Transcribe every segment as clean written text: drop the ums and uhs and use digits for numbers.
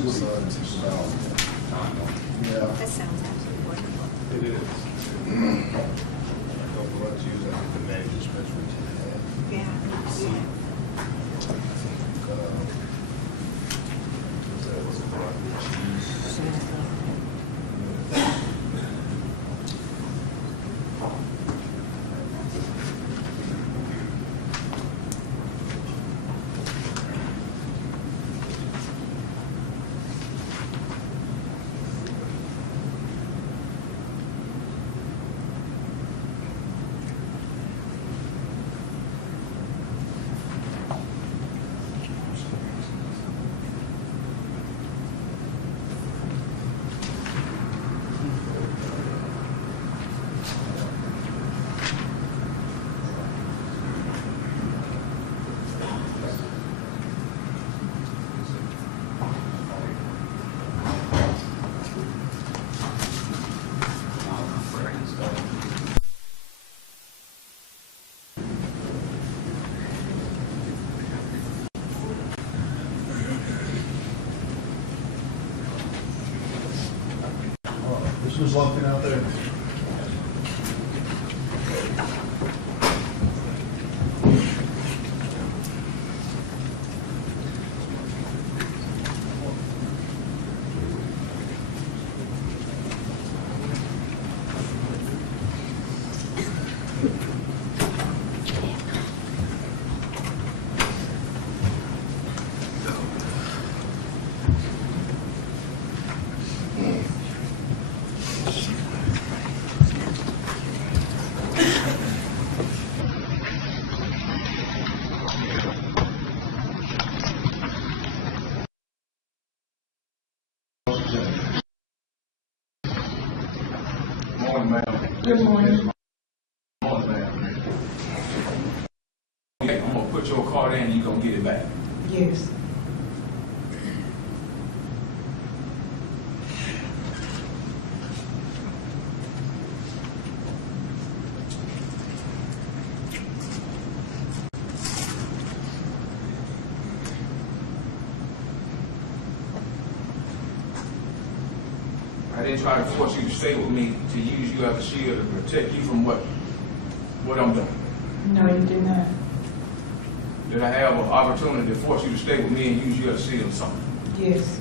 Yeah. That sounds absolutely wonderful. It is. I don't want to use that to manage especially to Yeah. Yeah. that was a broccoli cheese. This was looking out there. Morning, ma'am. Good morning. Morning, ma'am. Okay, I'm gonna put your card in and you're gonna get it back. Yes. I didn't try to force you to stay with me to use you as a shield to protect you from what I'm doing. No, you did not. Did I have an opportunity to force you to stay with me and use you as a shield or something? Yes.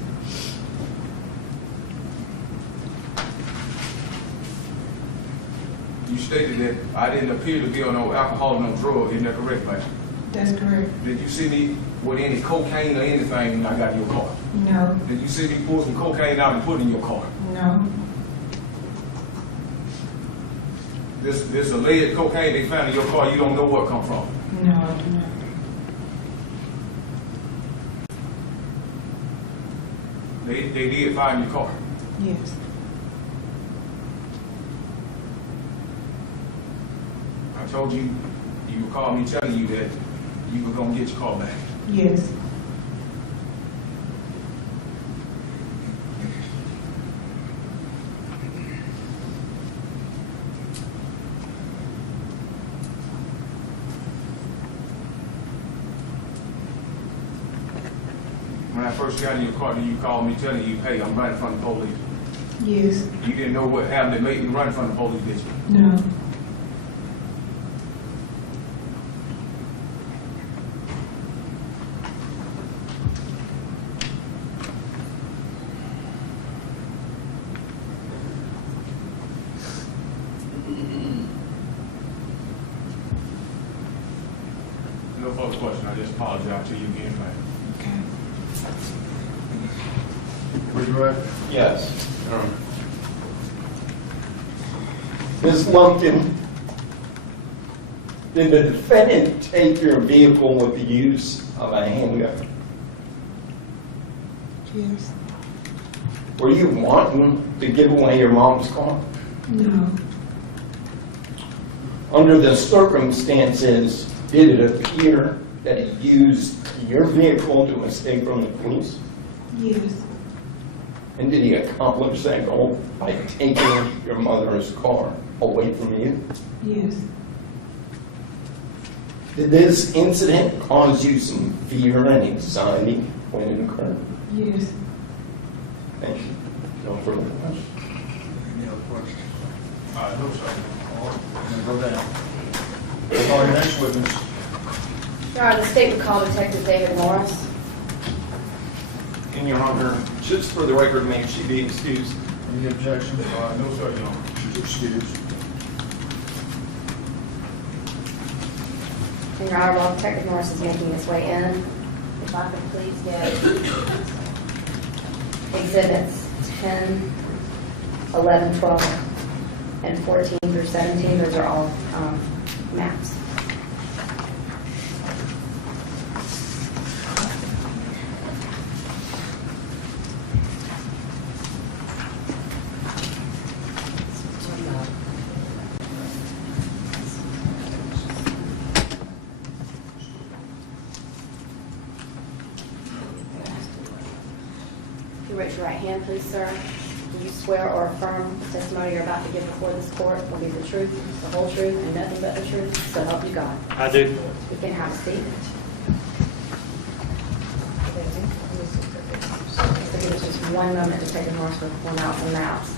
You stated that I didn't appear to be on no alcohol or no drug. Isn't that correct, man? That's correct. Did you see me with any cocaine or anything when I got in your car? No. Did you see me pull some cocaine out and put it in your car? No. This alleged cocaine they found in your car, you don't know where it come from. No, I do not. They did find your car. Yes. I told you, you would call me telling you that you were gonna get your car back. Yes. When I first got in your car, you called me telling you, hey, I'm running from the police. Yes. You didn't know what happened that made me run from the police, did you? No. No further question. I just apologize to you again, man. Okay. Where you at? Yes. Ms. Lumpkin, did the defendant take your vehicle with the use of a handgun? Yes. Were you wanting to give away your mom's car? No. Under the circumstances, did it appear that he used your vehicle to escape from the police? Yes. And did he accomplish that goal by taking your mother's car away from you? Yes. Did this incident cause you some fear and anxiety when it occurred? Yes. Thank you. No further questions. Any other questions? No, sir. All right, we're gonna go down. Call your next witness. Your Honor, the state would call Detective David Morris. In your honor, just for the record, may she be excused? Any objections? No, sir, Your Honor. She's excused. And Your Honor, while Detective Morris is making his way in, if I could please get exhibits 10, 11, 12, and 14 through 17. Those are all maps. If you raise your right hand, please, sir. Do you swear or affirm the testimony you're about to give before this court will be the truth, the whole truth, and nothing but the truth? So help you God. I do. You can have a seat. So give us just one moment to take a Morris will form out some maps.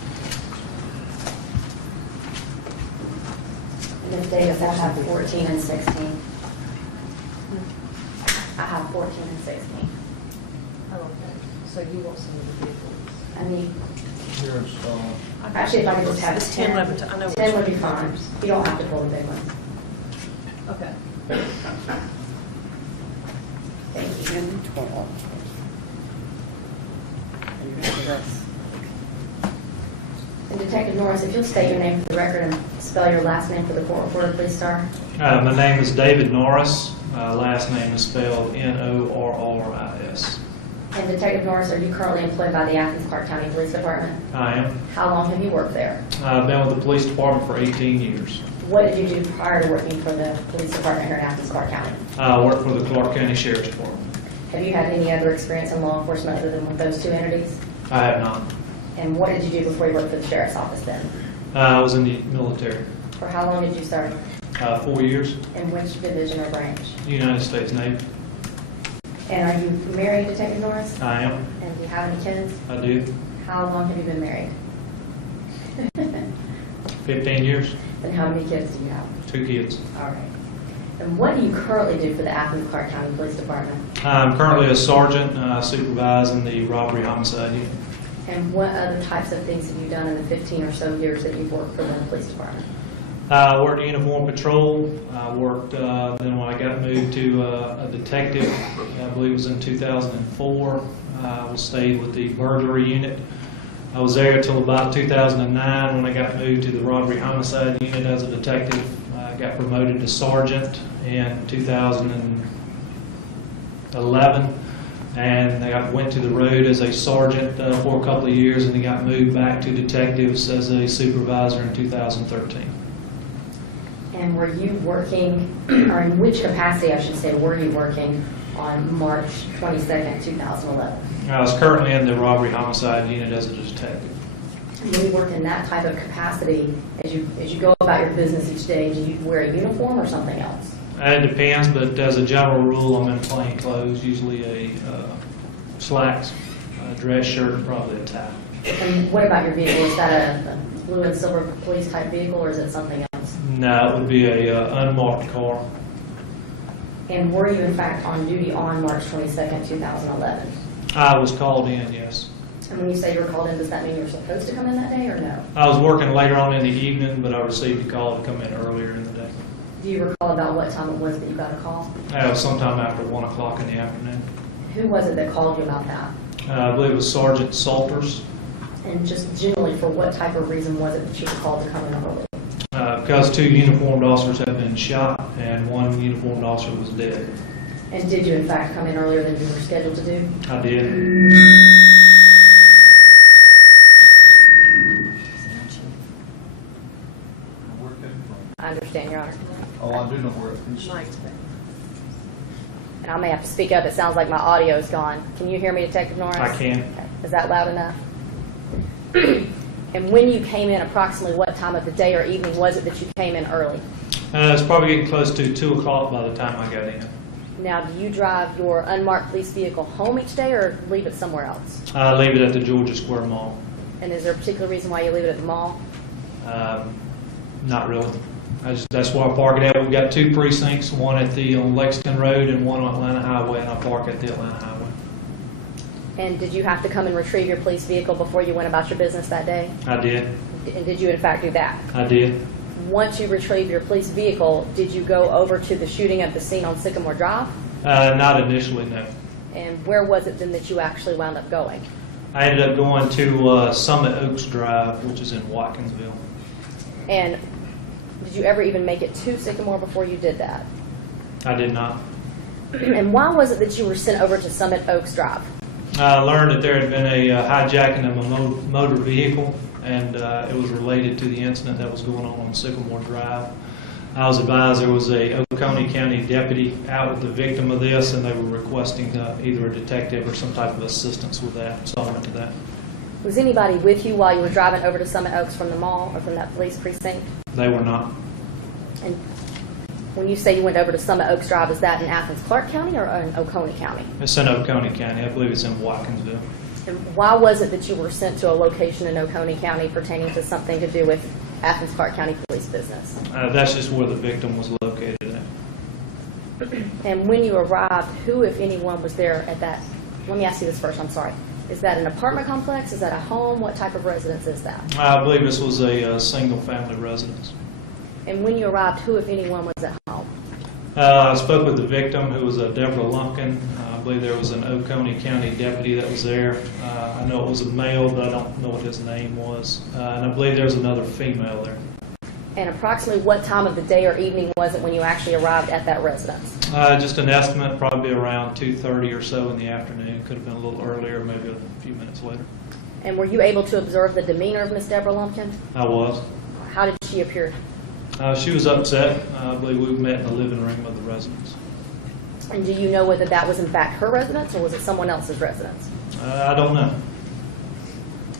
And Ms. Davis, I have 14 and 16. I have 14 and 16. Oh, okay. So you want some of the vehicles? I need, Here's, actually, if I could just have It's 10, 11, I know. 10 would be fine. You don't have to pull the big one. Okay. Thank you. 10, 12. And you have this. And Detective Norris, if you'll state your name for the record and spell your last name for the court reporter, please, sir. My name is David Norris. Last name is spelled Norris. And Detective Norris, are you currently employed by the Athens-Clarke County Police Department? I am. How long have you worked there? I've been with the police department for 18 years. What did you do prior to working for the police department here in Athens-Clarke County? I work for the Clarke County Sheriff's Department. Have you had any other experience in law enforcement other than with those two entities? I have not. And what did you do before you worked for the sheriff's office then? I was in the military. For how long did you serve? 4 years. In which division or branch? United States Navy. And are you married, Detective Norris? I am. And do you have any kids? I do. How long have you been married? 15 years. And how many kids do you have? 2 kids. All right. And what do you currently do for the Athens-Clarke County Police Department? I'm currently a sergeant supervising the robbery homicide unit. And what other types of things have you done in the 15 or so years that you've worked for the police department? I worked uniform patrol. I worked, then when I got moved to a detective, I believe it was in 2004, I stayed with the burglary unit. I was there until about 2009 when I got moved to the robbery homicide unit as a detective. I got promoted to sergeant in 2011, and I went to the road as a sergeant for a couple of years, and then got moved back to detectives as a supervisor in 2013. And were you working, or in which capacity, I should say, were you working on March 22nd, 2011? I was currently in the robbery homicide unit as a detective. And when you work in that type of capacity, as you go about your business each day, do you wear a uniform or something else? It depends, but as a general rule, I'm in plain clothes, usually a slacks, a dress shirt, and probably a tie. And what about your vehicle? Is that a blue and silver police type vehicle, or is it something else? No, it would be a unmarked car. And were you in fact on duty on March 22nd, 2011? I was called in, yes. And when you say you were called in, does that mean you were supposed to come in that day or no? I was working later on in the evening, but I received a call to come in earlier in the day. Do you recall about what time it was that you got a call? It was sometime after 1 o'clock in the afternoon. Who was it that called you about that? I believe it was Sergeant Salters, And just generally, for what type of reason was it that you were called to come in early? because 2 uniformed officers had been shot and 1 uniformed officer was dead. And did you in fact come in earlier than you were scheduled to do? I did. where it came from. I understand, Your Honor. Oh, I do know where it is. Mike's back. And I may have to speak up. It sounds like my audio is gone. Can you hear me, Detective Norris? I can. Okay. Is that loud enough? And when you came in, approximately what time of the day or evening was it that you came in early? It's probably getting close to 2 o'clock by the time I got in. Now, do you drive your unmarked police vehicle home each day or leave it somewhere else? I leave it at the Georgia Square Mall. And is there a particular reason why you leave it at the mall? Not really. That's where I park it at. We've got 2 precincts, one on Lexington Road and one on Atlanta Highway, and I park at the Atlanta Highway. And did you have to come and retrieve your police vehicle before you went about your business that day? I did. And did you in fact do that? I did. Once you retrieved your police vehicle, did you go over to the shooting of the scene on Sycamore Drive? Not initially, no. And where was it then that you actually wound up going? I ended up going to Summit Oaks Drive, which is in Watkinsville. And did you ever even make it to Sycamore before you did that? I did not. And why was it that you were sent over to Summit Oaks Drive? I learned that there had been a hijacking of a motor vehicle, and it was related to the incident that was going on Sycamore Drive. I was advised there was a Oconee County deputy out with the victim of this, and they were requesting either a detective or some type of assistance with that, so I went to that. Was anybody with you while you were driving over to Summit Oaks from the mall or from that police precinct? They were not. And when you say you went over to Summit Oaks Drive, is that in Athens-Clarke County or in Oconee County? It's in Oconee County. I believe it's in Watkinsville. And why was it that you were sent to a location in Oconee County pertaining to something to do with Athens-Clarke County police business? That's just where the victim was located at. And when you arrived, who, if anyone, was there at that? Let me ask you this first, I'm sorry. Is that an apartment complex? Is that a home? What type of residence is that? I believe this was a single-family residence. And when you arrived, who, if anyone, was at home? I spoke with the victim, who was Deborah Lumpkin. I believe there was an Oconee County deputy that was there. I know it was a male, but I don't know what his name was. And I believe there was another female there. And approximately what time of the day or evening was it when you actually arrived at that residence? Just an estimate, probably around 2:30 or so in the afternoon. Could have been a little earlier, maybe a few minutes later. And were you able to observe the demeanor of Miss Deborah Lumpkin? I was. How did she appear? She was upset. I believe we met in the living room of the residence. And do you know whether that was in fact her residence or was it someone else's residence? I don't know.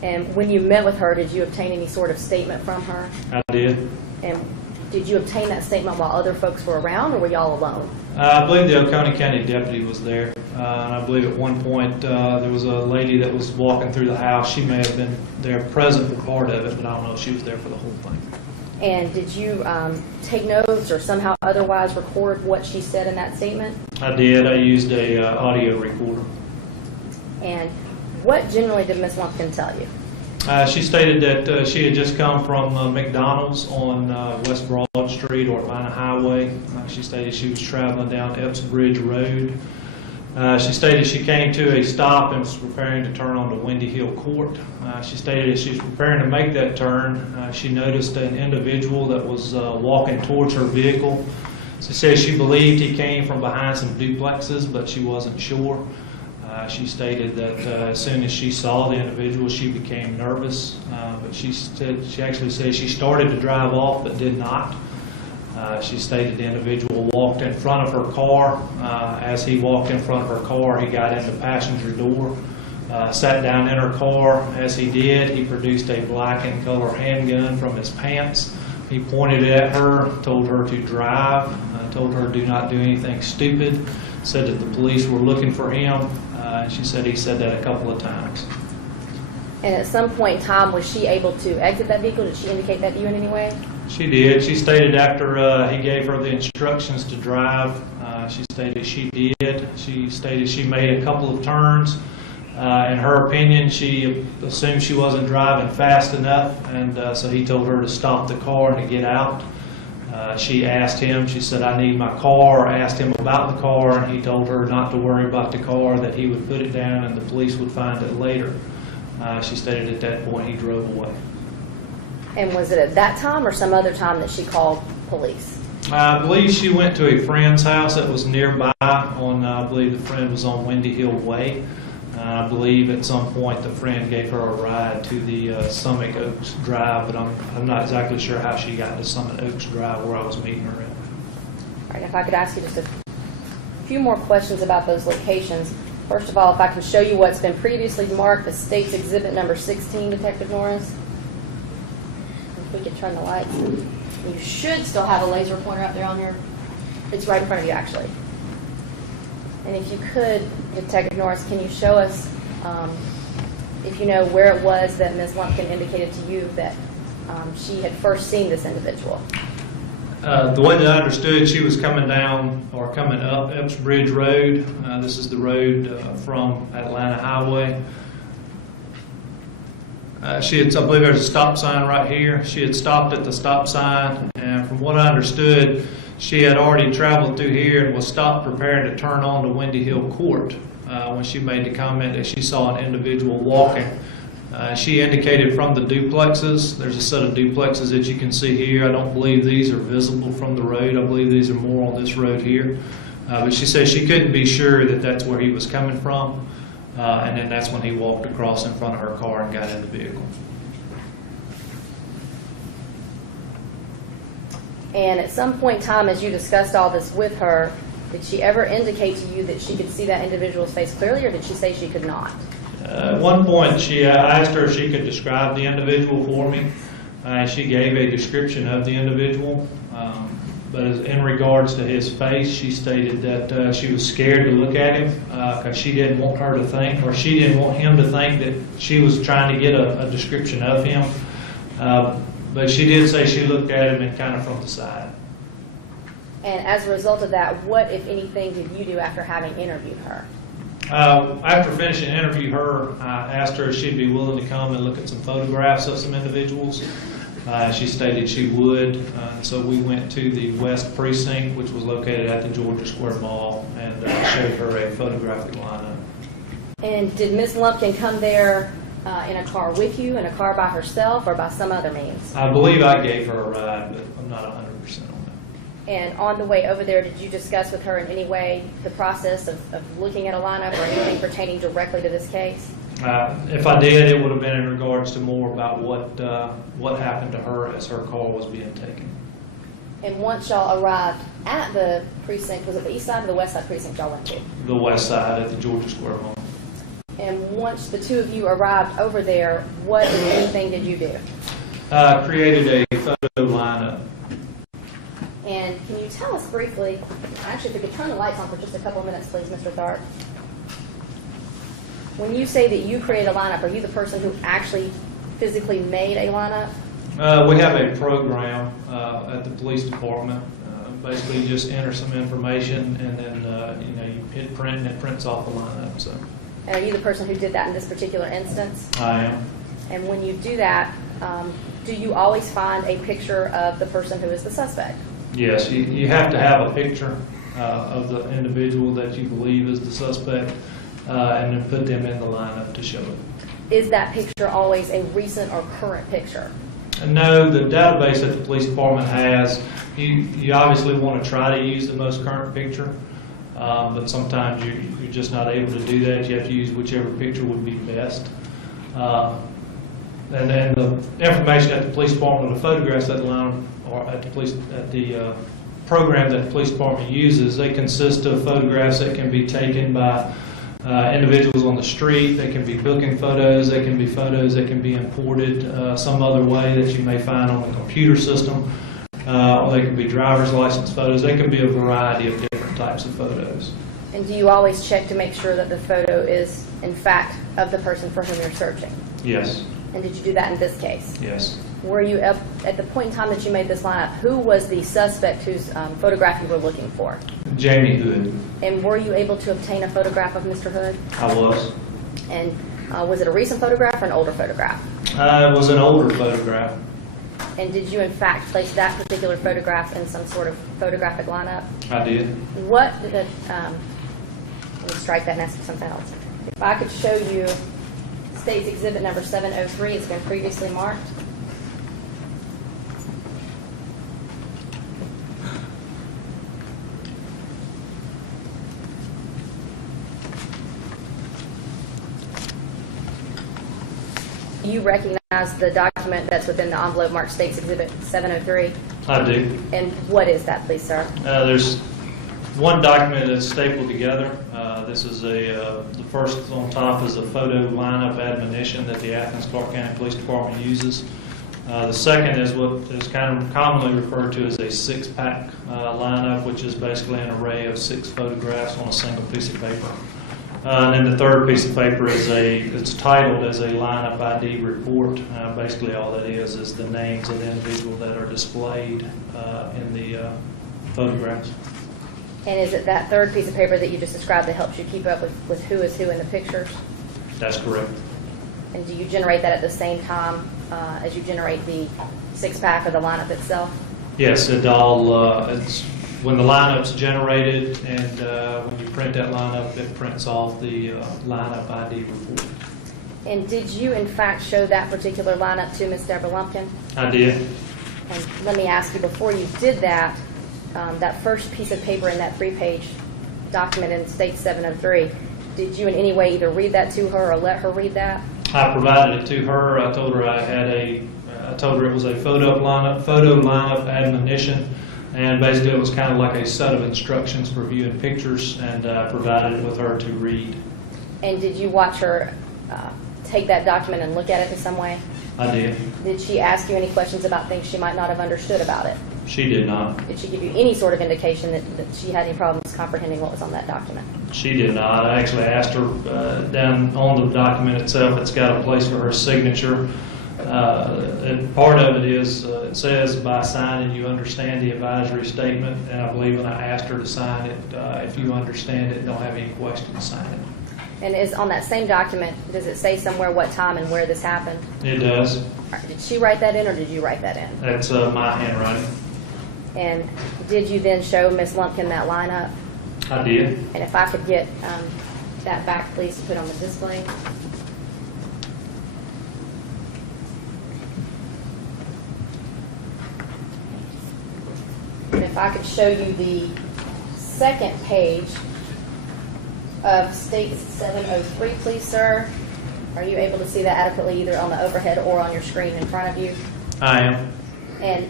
And when you met with her, did you obtain any sort of statement from her? I did. And did you obtain that statement while other folks were around, or were y'all alone? I believe the Oconee County deputy was there. And I believe at one point there was a lady that was walking through the house. She may have been there present for part of it, but I don't know if she was there for the whole thing. And did you take notes or somehow otherwise record what she said in that statement? I did. I used a audio recorder. And what generally did Ms. Lumpkin tell you? She stated that she had just come from McDonald's on West Broad Street or Atlanta Highway. She stated she was traveling down Epps Bridge Road. She stated she came to a stop and was preparing to turn onto Windy Hill Court. She stated as she was preparing to make that turn, she noticed an individual that was walking towards her vehicle. She said she believed he came from behind some duplexes, but she wasn't sure. She stated that as soon as she saw the individual, she became nervous. But she actually said she started to drive off, but did not. She stated the individual walked in front of her car. As he walked in front of her car, he got in the passenger door, sat down in her car. As he did, he produced a black in color handgun from his pants. He pointed it at her, told her to drive, told her do not do anything stupid, said that the police were looking for him. She said he said that a couple of times. And at some point in time, was she able to exit that vehicle? Did she indicate that to you in any way? She did. She stated after he gave her the instructions to drive, she stated she did. She stated she made a couple of turns. In her opinion, she assumed she wasn't driving fast enough, and so he told her to stop the car and to get out. She asked him, she said, I need my car, asked him about the car, and he told her not to worry about the car, that he would put it down and the police would find it later. She stated at that point he drove away. And was it at that time or some other time that she called police? I believe she went to a friend's house that was nearby on, I believe the friend was on Windy Hill Way. I believe at some point the friend gave her a ride to the Summit Oaks Drive, but I'm not exactly sure how she got to Summit Oaks Drive where I was meeting her at. All right, if I could ask you just a few more questions about those locations. First of all, if I can show you what's been previously marked as State's Exhibit number 16, Detective Norris. If we could turn the lights. You should still have a laser pointer up there on your, it's right in front of you actually. And if you could, Detective Norris, can you show us, if you know, where it was that Ms. Lumpkin indicated to you that she had first seen this individual? The way that I understood, she was coming down or coming up Epps Bridge Road. This is the road from Atlanta Highway. I believe there's a stop sign right here. She had stopped at the stop sign, and from what I understood, she had already traveled through here and was stopped preparing to turn on to Windy Hill Court when she made the comment that she saw an individual walking. She indicated from the duplexes, there's a set of duplexes that you can see here. I don't believe these are visible from the road. I believe these are more on this road here. But she said she couldn't be sure that that's where he was coming from. And then that's when he walked across in front of her car and got in the vehicle. And at some point in time, as you discussed all this with her, did she ever indicate to you that she could see that individual's face clearly, or did she say she could not? At one point, I asked her if she could describe the individual for me. She gave a description of the individual. But in regards to his face, she stated that she was scared to look at him because she didn't want her to think, or she didn't want him to think that she was trying to get a description of him. But she did say she looked at him and kind of from the side. And as a result of that, what, if anything, did you do after having interviewed her? After finishing the interview, I asked her if she'd be willing to come and look at some photographs of some individuals. She stated she would, so we went to the West Precinct, which was located at the Georgia Square Mall, and showed her a photographic lineup. And did Ms. Lumpkin come there in a car with you, in a car by herself, or by some other means? I believe I gave her a ride, but I'm not 100% on that. And on the way over there, did you discuss with her in any way the process of looking at a lineup or anything pertaining directly to this case? If I did, it would have been in regards to more about what happened to her as her car was being taken. And once y'all arrived at the precinct, was it the east side or the west side precinct y'all went to? The west side at the Georgia Square Mall. And once the two of you arrived over there, what, if anything, did you do? Created a photo lineup. And can you tell us briefly, actually if we could turn the lights on for just a couple of minutes, please, Mr. Tharp. When you say that you created a lineup, are you the person who actually physically made a lineup? We have a program at the police department. Basically, you just enter some information, and then you hit print, and it prints off the lineup. So. And are you the person who did that in this particular instance? I am. And when you do that, do you always find a picture of the person who is the suspect? Yes, you have to have a picture of the individual that you believe is the suspect, and then put them in the lineup to show it. Is that picture always a recent or current picture? No, the database that the police department has, you obviously want to try to use the most current picture, but sometimes you're just not able to do that. You have to use whichever picture would be best. And then the information at the police department, the photographs that line, or at the program that the police department uses, they consist of photographs that can be taken by individuals on the street. They can be booking photos. They can be photos that can be imported some other way that you may find on the computer system. Or they can be driver's license photos. They can be a variety of different types of photos. And do you always check to make sure that the photo is, in fact, of the person for whom you're searching? Yes. And did you do that in this case? Yes. Were you, at the point in time that you made this lineup, who was the suspect whose photograph you were looking for? Jamie Hood. And were you able to obtain a photograph of Mr. Hood? I was. And was it a recent photograph or an older photograph? It was an older photograph. And did you, in fact, place that particular photograph in some sort of photographic lineup? I did. What, let me strike that and ask you something else. If I could show you State's Exhibit number 703, it's been previously marked. You recognize the document that's within the envelope marked State's Exhibit 703? I do. And what is that, please, sir? There's one document that's stapled together. This is the first on top is a photo lineup admonition that the Athens-Clarke County Police Department uses. The second is what is kind of commonly referred to as a six-pack lineup, which is basically an array of 6 photographs on a single piece of paper. And then the third piece of paper is it's titled as a lineup ID report. Basically all that is the names of the individual that are displayed in the photographs. And is it that third piece of paper that you just described that helps you keep up with who is who in the pictures? That's correct. And do you generate that at the same time as you generate the 6-pack or the lineup itself? Yes, it's when the lineup's generated, and when you print that lineup, it prints off the lineup ID report. And did you, in fact, show that particular lineup to Ms. Deborah Lumpkin? I did. And let me ask you, before you did that, that first piece of paper in that 3-page document in State 703, did you in any way either read that to her or let her read that? I provided it to her. I told her I told her it was a photo lineup admonition, and basically it was kind of like a set of instructions for viewing pictures, and provided it with her to read. And did you watch her take that document and look at it in some way? I did. Did she ask you any questions about things she might not have understood about it? She did not. Did she give you any sort of indication that she had any problems comprehending what was on that document? She did not. I actually asked her down on the document itself, it's got a place for her signature. And part of it is, it says by signing you understand the advisory statement, and I believe when I asked her to sign it, if you understand it, don't have any questions, sign it. And is on that same document, does it say somewhere what time and where this happened? It does. All right, did she write that in or did you write that in? That's my handwriting. And did you then show Ms. Lumpkin that lineup? I did. And if I could get that back, please, to put on the display. And if I could show you the second page of State 703, please, sir. Are you able to see that adequately either on the overhead or on your screen in front of you? I am. And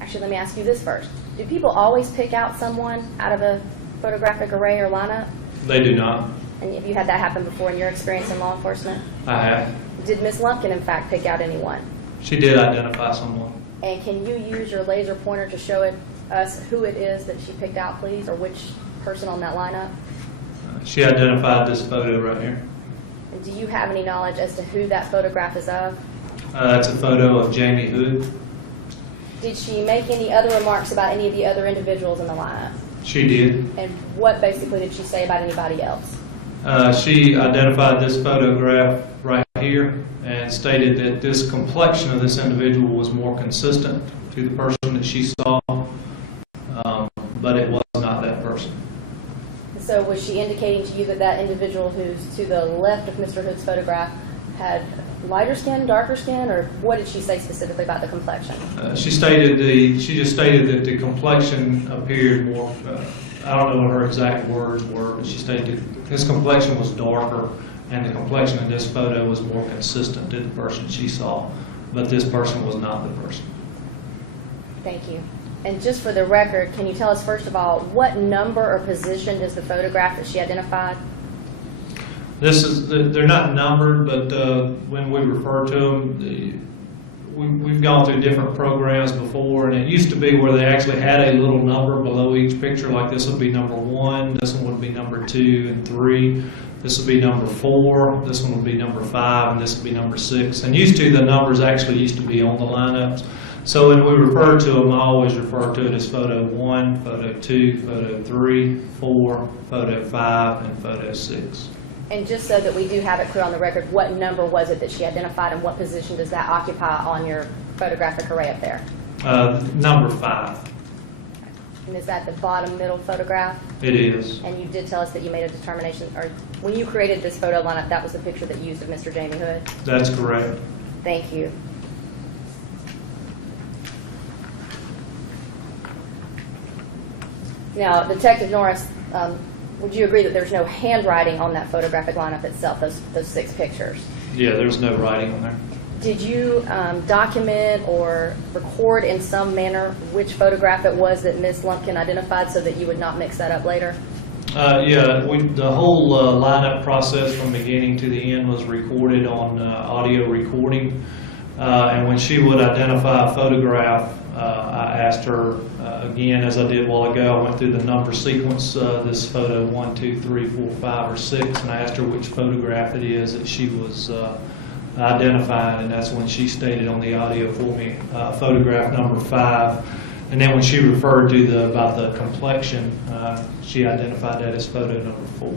actually, let me ask you this first. Do people always pick out someone out of a photographic array or lineup? They do not. And have you had that happen before in your experience in law enforcement? I have. Did Ms. Lumpkin, in fact, pick out anyone? She did identify someone. And can you use your laser pointer to show us who it is that she picked out, please, or which person on that lineup? She identified this photo right here. And do you have any knowledge as to who that photograph is of? It's a photo of Jamie Hood. Did she make any other remarks about any of the other individuals in the lineup? She did. And what basically did she say about anybody else? She identified this photograph right here and stated that this complexion of this individual was more consistent to the person that she saw, but it was not that person. So was she indicating to you that that individual who's to the left of Mr. Hood's photograph had lighter skin, darker skin, or what did she say specifically about the complexion? She just stated that the complexion appeared more, I don't know what her exact words were, but she stated his complexion was darker and the complexion in this photo was more consistent to the person she saw, but this person was not the person. Thank you. And just for the record, can you tell us, first of all, what number or position is the photograph that she identified? They're not numbered, but when we refer to them, we've gone through different programs before, and it used to be where they actually had a little number below each picture, like this would be number 1, this one would be number 2 and 3, this would be number 4, this one would be number 5, and this would be number 6. And the numbers actually used to be on the lineups. So when we refer to them, I always refer to it as photo 1, photo 2, photo 3, 4, photo 5, and photo 6. And just so that we do have it clear on the record, what number was it that she identified and what position does that occupy on your photographic array up there? Number 5. And is that the bottom middle photograph? It is. And you did tell us that you made a determination, or when you created this photo lineup, that was the picture that you used of Mr. Jamie Hood? That's correct. Thank you. Now, Detective Norris, would you agree that there's no handwriting on that photographic lineup itself, those 6 pictures? Yeah, there's no writing on there. Did you document or record in some manner which photograph it was that Ms. Lumpkin identified so that you would not mix that up later? Yeah, the whole lineup process from beginning to the end was recorded on audio recording. And when she would identify a photograph, I asked her, again, as I did a while ago, I went through the number sequence, this photo 1, 2, 3, 4, 5, or 6, and I asked her which photograph it is that she was identifying, and that's when she stated on the audio for me, photograph number 5. And then when she referred to about the complexion, she identified that as photo number 4.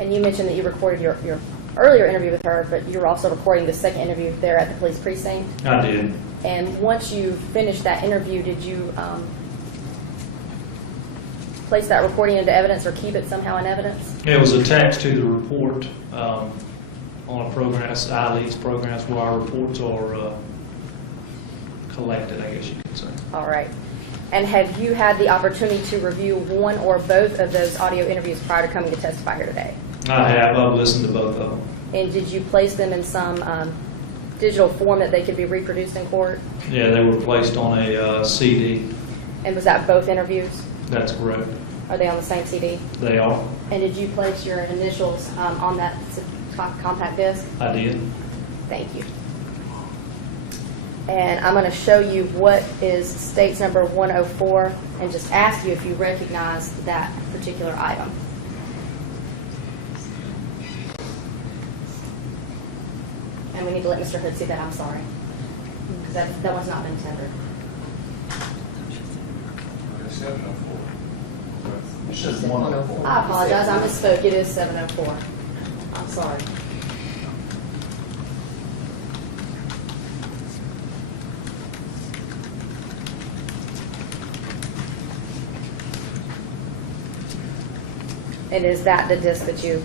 And you mentioned that you recorded your earlier interview with her, but you were also recording the second interview there at the police precinct. I did. And once you finished that interview, did you place that recording into evidence or keep it somehow in evidence? It was attached to the report on a program, ILEAD's programs, where our reports are collected, I guess you could say. All right. And have you had the opportunity to review one or both of those audio interviews prior to coming to testify here today? I have. I've listened to both of them. And did you place them in some digital form that they could be reproduced in court? Yeah, they were placed on a CD. And was that both interviews? That's correct. Are they on the same CD? They are. And did you place your initials on that compact disc? I did. Thank you. And I'm going to show you what is states number 104 and just ask you if you recognize that particular item. And we need to let Mr. Hood see that, I'm sorry. Because that one's not been tendered. It's 704. It's just 104. I apologize, I misspoke. It is 704. I'm sorry. And is that the disc that you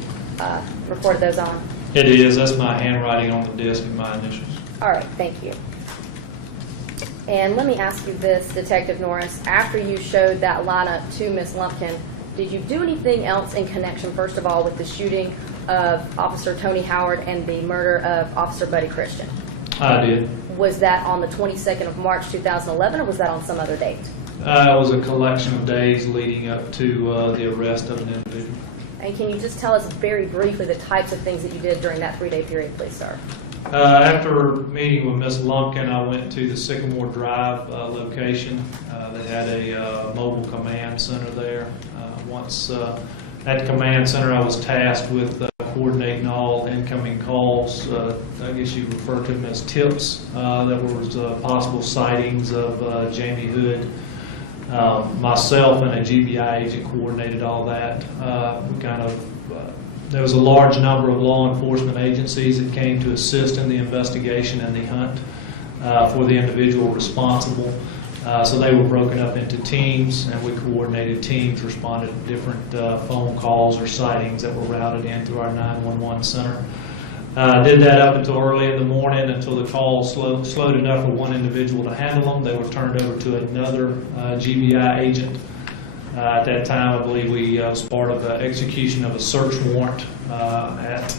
recorded those on? It is. That's my handwriting on the disc and my initials. All right, thank you. And let me ask you this, Detective Norris. After you showed that lineup to Ms. Lumpkin, did you do anything else in connection, first of all, with the shooting of Officer Tony Howard and the murder of Officer Buddy Christian? I did. Was that on the 22nd of March 2011, or was that on some other date? It was a collection of days leading up to the arrest of an individual. And can you just tell us very briefly the types of things that you did during that 3-day period, please, sir? After meeting with Ms. Lumpkin, I went to the Sycamore Drive location. They had a mobile command center there. Once at the command center, I was tasked with coordinating all incoming calls. I guess you refer to them as tips. That was possible sightings of Jamie Hood. Myself and a GBI agent coordinated all that. There was a large number of law enforcement agencies that came to assist in the investigation and the hunt for the individual responsible. So they were broken up into teams, and we coordinated teams, responded to different phone calls or sightings that were routed in through our 911 center. Did that up until early in the morning until the calls slowed enough for one individual to handle them. They were turned over to another GBI agent. At that time, I believe we was part of the execution of a search warrant at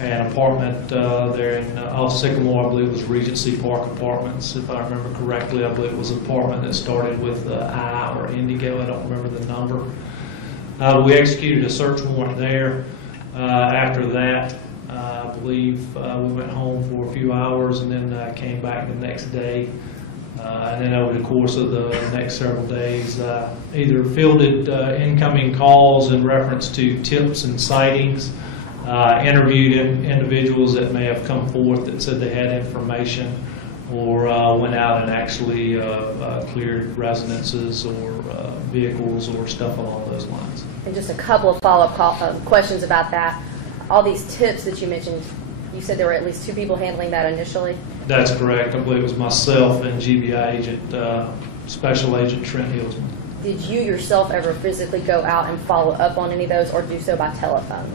an apartment there in off Sycamore. I believe it was Regency Park Apartments, if I remember correctly. I believe it was an apartment that started with I or Indigo. I don't remember the number. We executed a search warrant there. After that, I believe we went home for a few hours and then came back the next day. And then over the course of the next several days, either fielded incoming calls in reference to tips and sightings, interviewed individuals that may have come forth that said they had information, or went out and actually cleared residences or vehicles or stuff along those lines. And just a couple of follow-up questions about that. All these tips that you mentioned, you said there were at least 2 people handling that initially? That's correct. I believe it was myself and GBI agent, Special Agent Trent Hillsman. Did you yourself ever physically go out and follow up on any of those, or do so by telephone?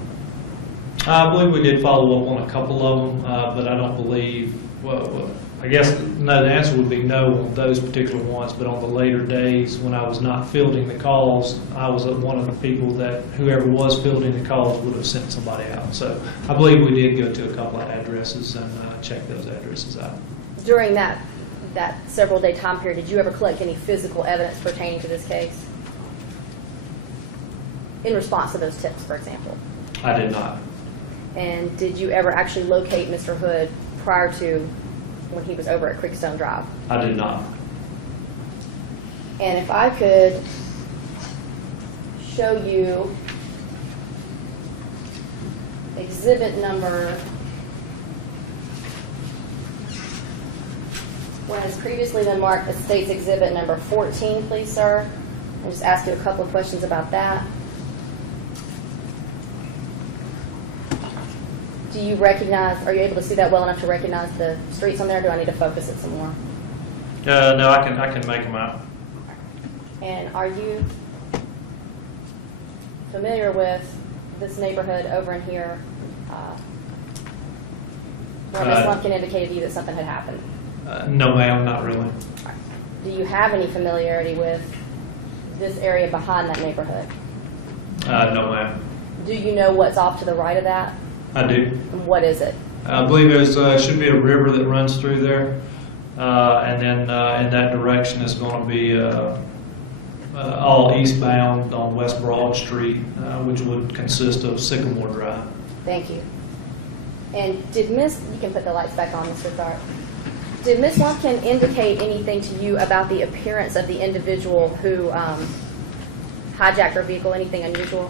I believe we did follow up on a couple of them, but I don't believe, well, I guess no, the answer would be no on those particular ones, but on the later days when I was not fielding the calls, I was one of the people that whoever was fielding the calls would have sent somebody out. So I believe we did go to a couple of addresses and check those addresses out. During that several-day time period, did you ever collect any physical evidence pertaining to this case? In response to those tips, for example? I did not. And did you ever actually locate Mr. Hood prior to when he was over at Creekstone Drive? I did not. And if I could show you exhibit number, what has previously been marked as state's exhibit number 14, please, sir. I'll just ask you a couple of questions about that. Do you recognize, are you able to see that well enough to recognize the streets on there? Do I need to focus it some more? No, I can make them out. And are you familiar with this neighborhood over in here where Ms. Lumpkin indicated to you that something had happened? No, ma'am, not really. Do you have any familiarity with this area behind that neighborhood? No, ma'am. Do you know what's off to the right of that? I do. And what is it? I believe there's should be a river that runs through there, and then in that direction is going to be all eastbound on West Broad Street, which would consist of Sycamore Drive. Thank you. And did Miss, you can put the lights back on, Mr. Tharp. Did Miss Lumpkin indicate anything to you about the appearance of the individual who hijacked her vehicle, anything unusual?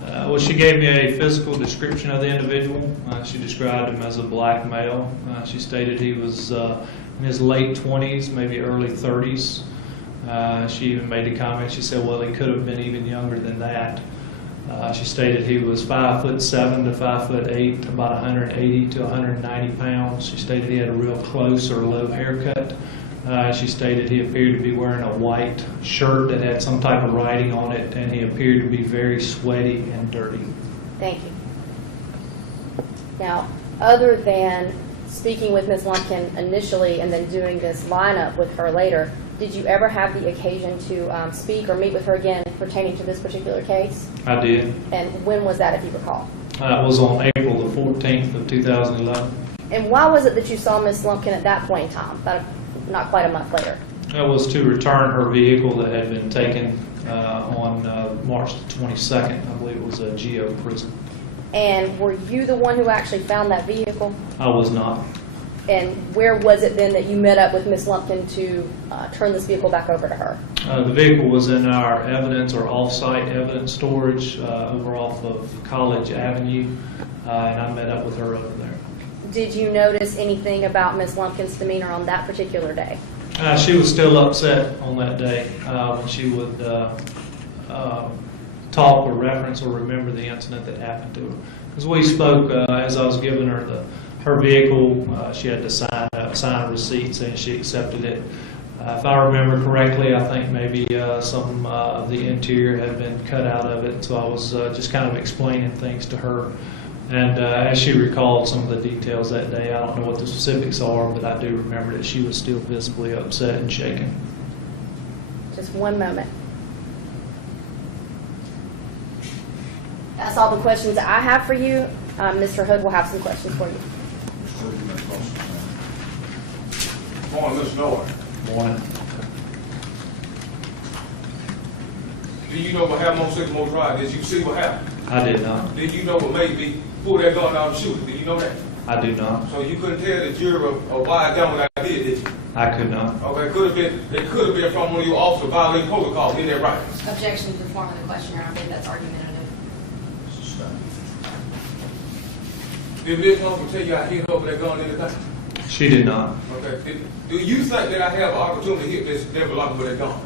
Well, she gave me a physical description of the individual. She described him as a black male. She stated he was in his late 20s, maybe early 30s. She even made a comment. She said, well, he could have been even younger than that. She stated he was 5'7" to 5'8", about 180 to 190 pounds. She stated he had a real close or low haircut. She stated he appeared to be wearing a white shirt that had some type of writing on it, and he appeared to be very sweaty and dirty. Thank you. Now, other than speaking with Ms. Lumpkin initially and then doing this lineup with her later, did you ever have the occasion to speak or meet with her again pertaining to this particular case? I did. And when was that, if you recall? It was on April the 14th of 2011. And why was it that you saw Ms. Lumpkin at that point in time, about not quite a month later? That was to return her vehicle that had been taken on March the 22nd. I believe it was a Geo prison. And were you the one who actually found that vehicle? I was not. And where was it then that you met up with Ms. Lumpkin to turn this vehicle back over to her? The vehicle was in our evidence or off-site evidence storage over off of College Avenue, and I met up with her over there. Did you notice anything about Ms. Lumpkin's demeanor on that particular day? She was still upset on that day when she would talk or reference or remember the incident that happened to her. Because we spoke as I was giving her her vehicle, she had to sign a receipt saying she accepted it. If I remember correctly, I think maybe some of the interior had been cut out of it, so I was just kind of explaining things to her. And as she recalled some of the details that day, I don't know what the specifics are, but I do remember that she was still visibly upset and shaken. Just one moment. That's all the questions I have for you. Mr. Hood will have some questions for you. Morning, Mr. Norton. Morning. Do you know what happened on Sycamore Drive? Did you see what happened? I did not. Did you know what made me pull that gun out and shoot it? Did you know that? I do not. So you couldn't tell the juror why I done what I did you? I could not. Okay, it could have been from one of your officers violating protocol. Is that right? Objection to the form of the question, I believe that's argumentative. Did Ms. Lumpkin tell you I hit her with that gun in the thing? She did not. Okay. Do you think that I have an opportunity to hit Ms. Deborah Lumpkin with that gun?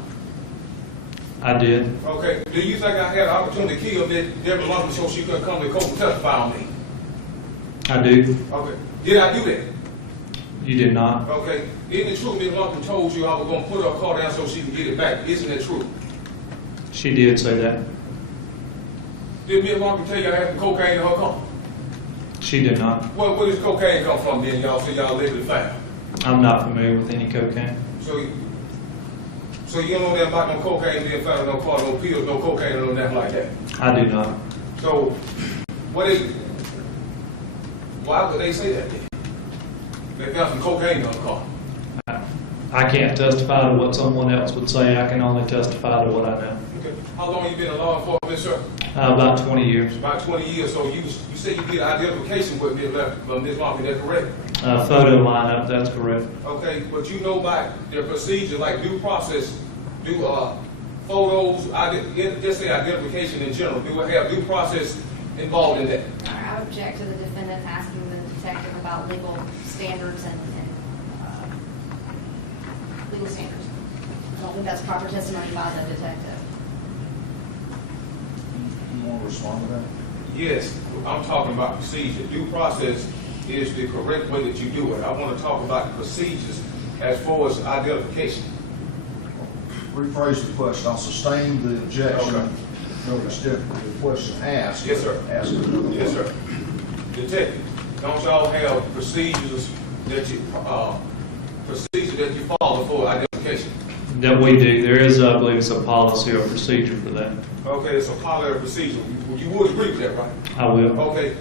I did. Okay. Do you think I had an opportunity to kill Ms. Deborah Lumpkin so she couldn't come to court and testify on me? I do. Okay. Did I do that? You did not. Okay. Isn't it true Ms. Lumpkin told you I was going to put her car down so she could get it back? Isn't it true? She did say that. Did Ms. Lumpkin tell you I had some cocaine in her car? She did not. Well, where does cocaine come from then, y'all? So y'all live it fast. I'm not familiar with any cocaine. So you don't know that about no cocaine being found in no car, no pills, no cocaine, or no nothing like that? I do not. So, what is it? Why would they say that then? They found some cocaine in the car. I can't testify to what someone else would say. I can only testify to what I know. Okay. How long you been in law enforcement, sir? About 20 years. About 20 years. So you said you did identification with Ms. Moffitt, is that correct? Photo lineup, that's correct. Okay, but you know about their procedure, like due process, do photos, just say identification in general, do it have due process involved in that? I object to the defendant asking the detective about legal standards and legal standards. I don't think that's proper testimony by the detective. You want to respond to that? Yes, I'm talking about procedure. Due process is the correct way that you do it. I want to talk about the procedures as far as identification. Rephrase the question. I'll sustain the objection. Okay. No, it's different. The question asked. Yes, sir. Ask it another way. Yes, sir. Detective, don't y'all have procedures that you follow for identification? That we do. There is, I believe, it's a policy or procedure for that. Okay, it's a policy or procedure. You would agree with that, right? I will. Okay.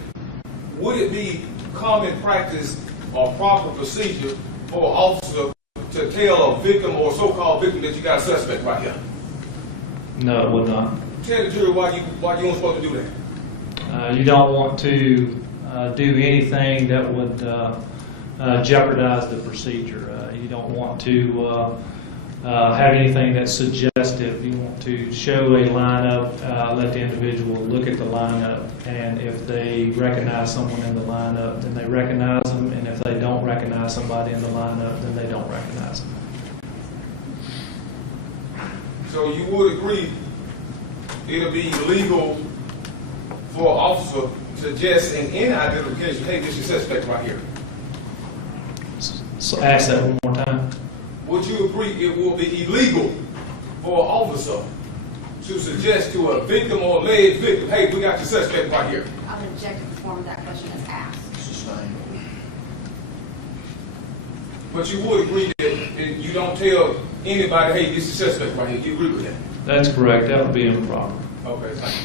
Would it be common practice or proper procedure for an officer to tell a victim or so-called victim that you got a suspect right here? No, it would not. Tell the jury why you weren't supposed to do that. You don't want to do anything that would jeopardize the procedure. You don't want to have anything that's suggestive. You want to show a lineup, let the individual look at the lineup, and if they recognize someone in the lineup, then they recognize them, and if they don't recognize somebody in the lineup, then they don't recognize them. So you would agree it'll be illegal for an officer to just in any identification, hey, this is your suspect right here. So ask that one more time. Would you agree it will be illegal for an officer to suggest to a victim or alleged victim, hey, we got your suspect right here? I would object to the form of that question as asked. Sustain. But you would agree that you don't tell anybody, hey, this is your suspect right here. Do you agree with that? That's correct. That would be improper. Okay, thank you.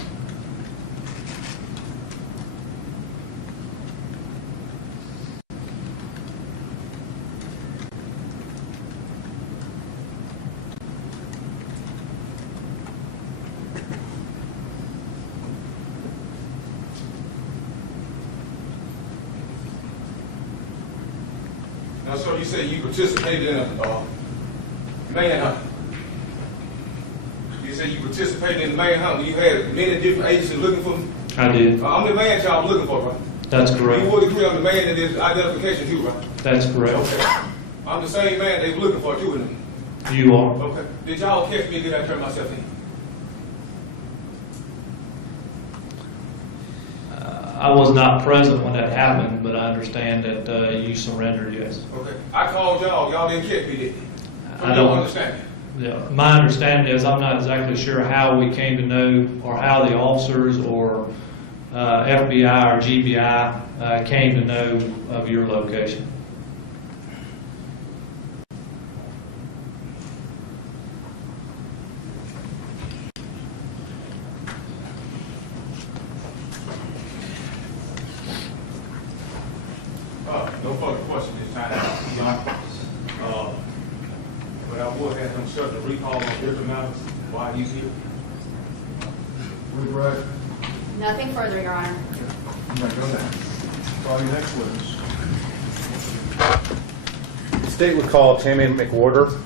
Now, sir, you said you participated in a manhunt. You said you participated in the manhunt. You had many different agencies looking for me. I did. I'm the man y'all looking for, right? That's You correct. would agree I'm the man in this identification too, right? That's correct. Okay. I'm the same man they were looking for too, isn't it? You are. Okay. Did y'all catch me? Did I turn myself in? I was not present when that happened, but I understand that you surrendered, yes. Okay. I called y'all. Y'all didn't catch me, did you? I don't understand. Yeah, my understanding is I'm not exactly sure how we came to know, or how the officers or FBI or GBI came to know of your location. No further questions this time. But I would have him serve the recall on different matters while he's here. Regret. Nothing further, Your Honor. You may go now. Call your next witness. The state would call Tammy McWhorter.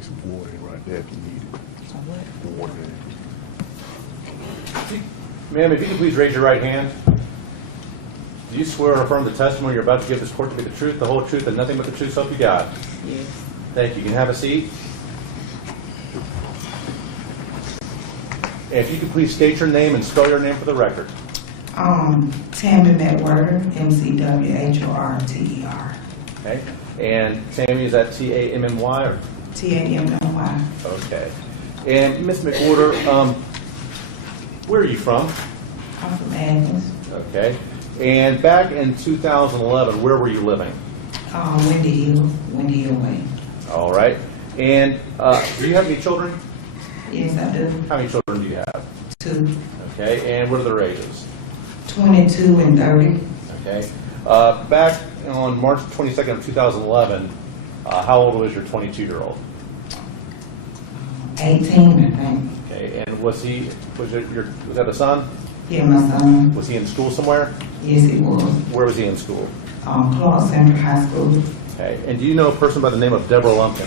Some water right there if you need it. Water. Ma'am, if you could please raise your right hand. Do you swear or affirm the testimony you're about to give this court to be the truth, the whole truth, and nothing but the truth, so help you God? Yes. Thank you. You can have a seat. If you could please state your name and spell your name for the record. Tammy McWhorter, McWhorter. Okay. And Tammy, is that Tammy or? Tammy. Okay. And Ms. McWhorter, where are you from? I'm from Agnes. Okay. And back in 2011, where were you living? Windy Hill Way. All right. And do you have any children? Yes, I do. How many children do you have? 2, Okay. And what are their ages? 22 and 30. Okay. Back on March 22nd of 2011, how old was your 22-year-old? 18, I think. Okay. And was that a son? Yeah, my son. Was he in school somewhere? Yes, he was. Where was he in school? Clark Central High School. Okay. And do you know a person by the name of Deborah Lumpkin?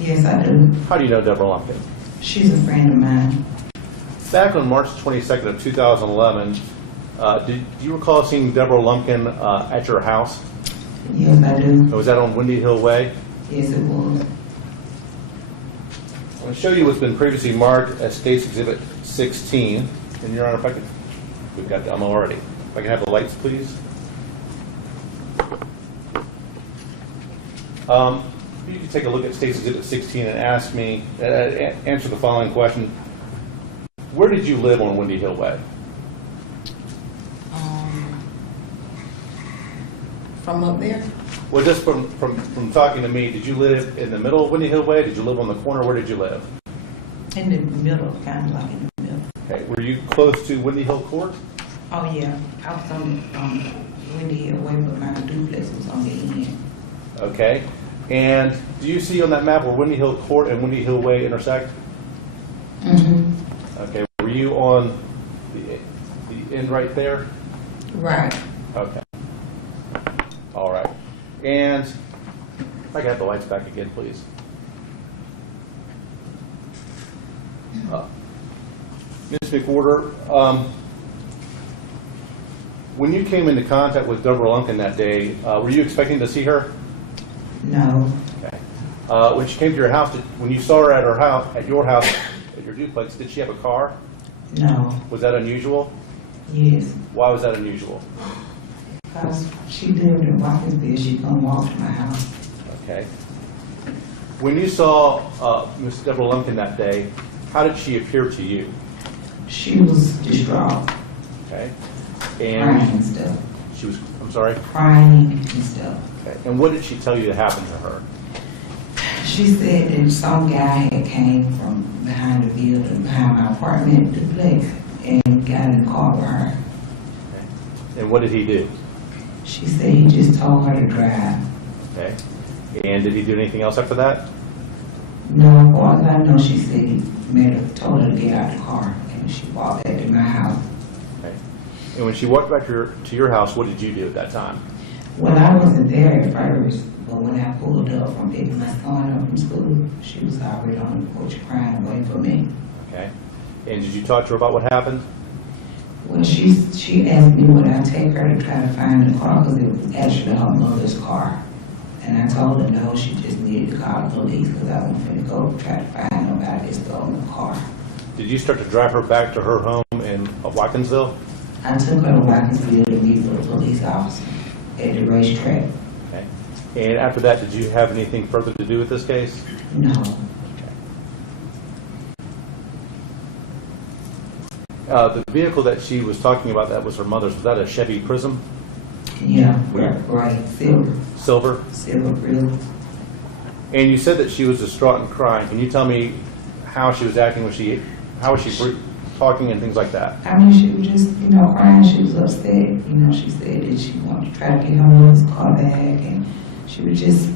Yes, I do. How do you know Deborah Lumpkin? She's a friend of mine. Back on March 22nd of 2011, do you recall seeing Deborah Lumpkin at your house? Yes, I do. Was that on Windy Hill Way? Yes, it was. I'm going to show you what's been previously marked as State's Exhibit 16. And Your Honor, if I could, we've got the already. If I can have the lights, please. You can take a look at State's Exhibit 16 and ask me, answer the following question. Where did you live on Windy Hill Way? From up there? Well, just from talking to me, did you live in the middle of Windy Hill Way? Did you live on the corner? Where did you live? In the middle, kind of like in the middle. Okay. Were you close to Windy Hill Court? Oh, yeah. I was on Windy Hill Way, but my duplex was on the end. Okay. And do you see on that map where Windy Hill Court and Windy Hill Way intersect? Mm-hmm. Okay. Were you on the end right there? Right. Okay. All right. And if I can have the lights back again, please. Ms. McWhorter, when you came into contact with Deborah Lumpkin that day, were you expecting to see her? No. Okay. When she came to your house, when you saw her at her house, at your duplex, did she have a car? No. Was that unusual? Yes. Why was that unusual? Because she lived in Watkinsville. She couldn't walk to my house. Okay. When you saw Ms. Deborah Lumpkin that day, how did she appear to you? She was distraught. Okay. Crying And and stuff. she was, I'm sorry? Crying and stuff. Okay. And what did she tell you happened to her? She said that some guy had came from behind the building, behind my apartment duplex, and got in the car with her. Okay. And what did he do? She said he just told her to drive. Okay. And did he do anything else after that? No, as far as I know, she said he told her to get out the car, and she walked back to my house. Okay. And when she walked back to your house, what did you do at that time? Well, I wasn't there at first, but when I pulled up from picking my son up from school, she was already on the porch crying, waiting for me. Okay. And did you talk to her about what happened? Well, she asked me would I take her to try to find the car, because it was actually her mother's car. And I told her no, she just needed to call the police, because I wasn't going to go try to find nobody that stole the car. Did you start to drive her back to her home in Watkinsville? I took her to Watkinsville to meet with a police officer at the racetrack. Okay. And after that, did you have anything further to do with this case? No. The vehicle that she was talking about that was her mother's, was that a Chevy Prism? Yeah, right, silver Prism. And you said that she was distraught and crying. Can you tell me how she was acting? How was she talking and things like that? I mean, she was just, crying. She was upset. She said that she wanted to try to get her mother's car back, and she was just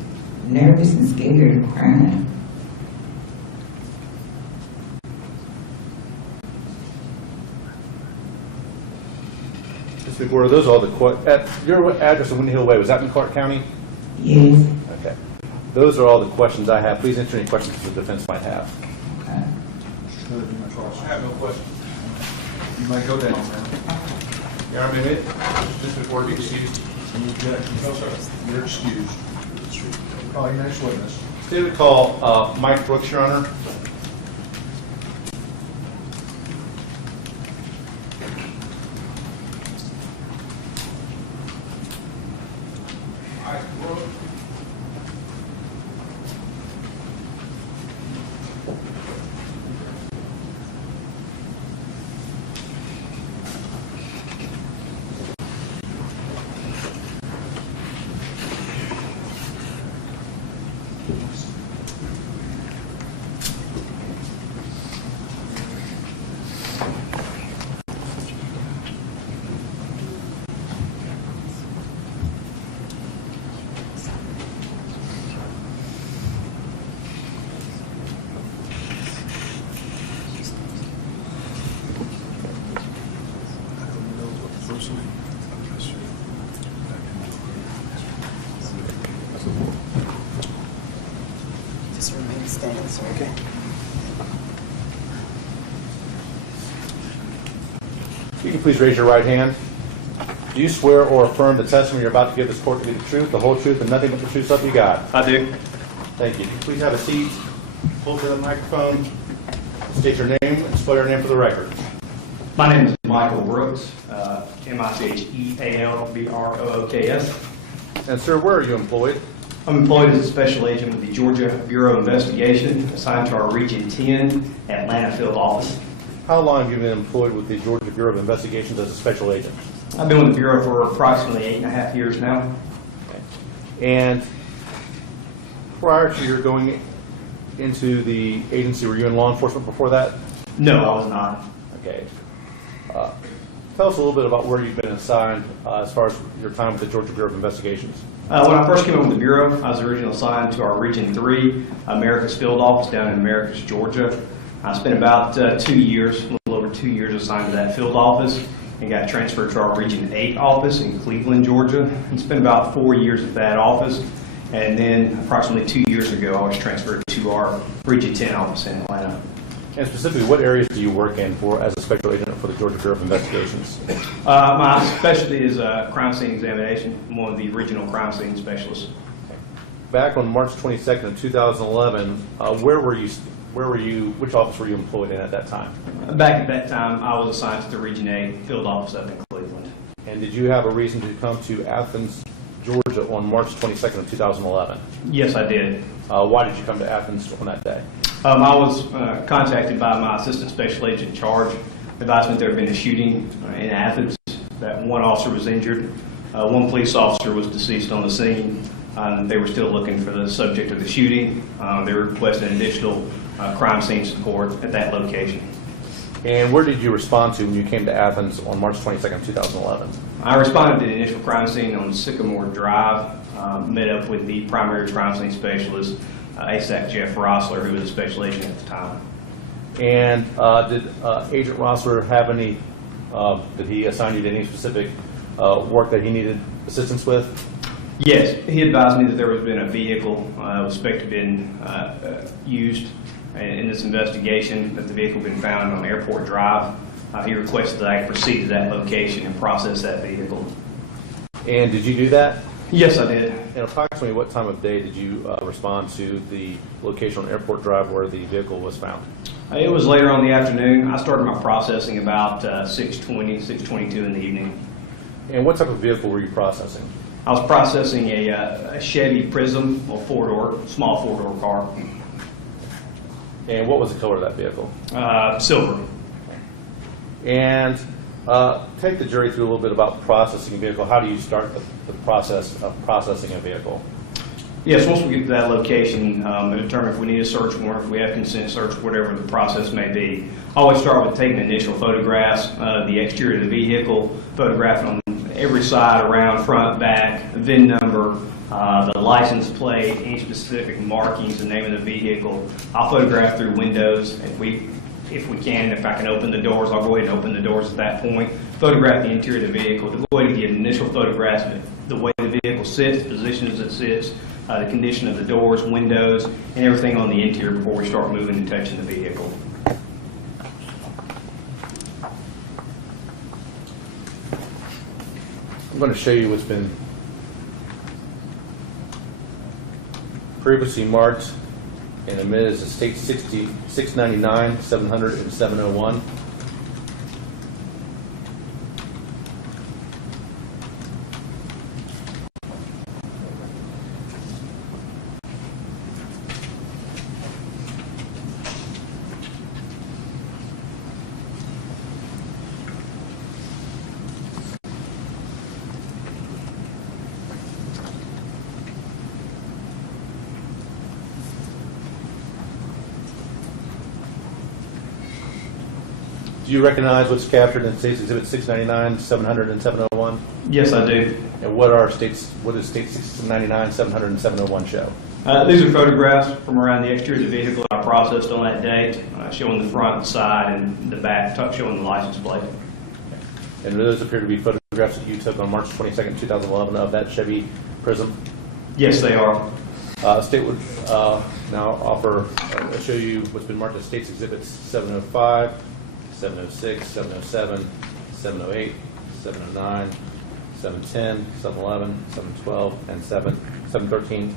nervous and scared and crying. Were those all the your address in Windy Hill Way, was that in Clark County? Yes. Okay. Those are all the questions I have. Please answer any questions the defense might have. Okay. I have no question. You may go down, man. Your Honor, may just before you excused. Any objections? No, sir. You're excused. Call your next witness. State would call Mike Brooks, Your Honor. stand, sir. Okay. You can please raise your right hand. Do you swear or affirm the testimony you're about to give this court to be the truth, the whole truth, and nothing but the truth, so help you God? I do. Thank you. Please have a seat. Hold to the microphone. State your name and spell your name for the record. My name is Michael Brooks, Michealbrooks. And sir, where are you employed? I'm employed as a special agent with the Georgia Bureau of Investigation, assigned to our Region 10 Atlanta field office. How long have you been employed with the Georgia Bureau of Investigations as a special agent? I've been with the Bureau for approximately 8.5 years now. And prior to your going into the agency, were you in law enforcement before that? No, I was not. Okay. Tell us a little bit about where you've been assigned as far as your time with the Georgia Bureau of Investigations. When I first came in with the Bureau, I was originally assigned to our Region 3 Americas field office down in Americas, Georgia. I spent about 2 years, a little over 2 years assigned to that field office, and got transferred to our Region 8 office in Cleveland, Georgia, and spent about 4 years at that office. And then approximately 2 years ago, I was transferred to our Region 10 office in Atlanta. And specifically, what areas do you work in for as a special agent for the Georgia Bureau of Investigations? My specialty is crime scene examination. I'm one of the regional crime scene specialists. Back on March 22nd of 2011, which office were you employed in at that time? Back at that time, I was assigned to the Region 8 field office up in Cleveland. And did you have a reason to come to Athens, Georgia on March 22nd of 2011? Yes, I did. Why did you come to Athens on that day? I was contacted by my assistant special agent in charge, advised me there had been a shooting in Athens, that one officer was injured, one police officer was deceased on the scene, and they were still looking for the subject of the shooting. They requested additional crime scene support at that location. And where did you respond to when you came to Athens on March 22nd, 2011? I responded to the initial crime scene on Sycamore Drive, met up with the primary crime scene specialist, ASAC Jeff Rossler, who was a special agent at the time. And did Agent Rossler have any, did he assign you to any specific work that he needed assistance with? Yes, he advised me that there was been a vehicle was suspected to have been used in this investigation, that the vehicle had been found on Airport Drive. He requested that I proceed to that location and process that vehicle. And did you do that? Yes, I did. And approximately what time of day did you respond to the location on Airport Drive where the vehicle was found? It was later on in the afternoon. I started my processing about 6:22 in the evening. And what type of vehicle were you processing? I was processing a Chevy Prism, a small four-door car. And what was the color of that vehicle? Silver. And take the jury through a little bit about processing a vehicle. How do you start the process of processing a vehicle? Yes, once we get to that location and determine if we need a search warrant, if we have consent search, whatever the process may be, I always start with taking initial photographs of the exterior of the vehicle, photographing on every side, around, front, back, VIN number, the license plate, any specific markings, the name of the vehicle. I'll photograph through windows if we can. If I can open the doors, I'll go ahead and open the doors at that point. Photograph the interior of the vehicle to go ahead and get initial photographs of the way the vehicle sits, the position as it sits, the condition of the doors, windows, and everything on the interior before we start moving and touching the vehicle. I'm going to show you what's been previously marked and admitted as a state 699, 700, and 701. Do you recognize what's captured in States Exhibit 699, 700, and 701? Yes, I do. And what does State 699, 700, and 701 show? These are photographs from around the exterior of the vehicle that I processed on that date, showing the front, side, and the back, showing the license plate. And those appear to be photographs that you took on March 22nd, 2011 of that Chevy Prism? Yes, they are. State would now show you what's been marked as State's Exhibits 705, 706, 707, 708, 709, 710, 711, 712, and 713,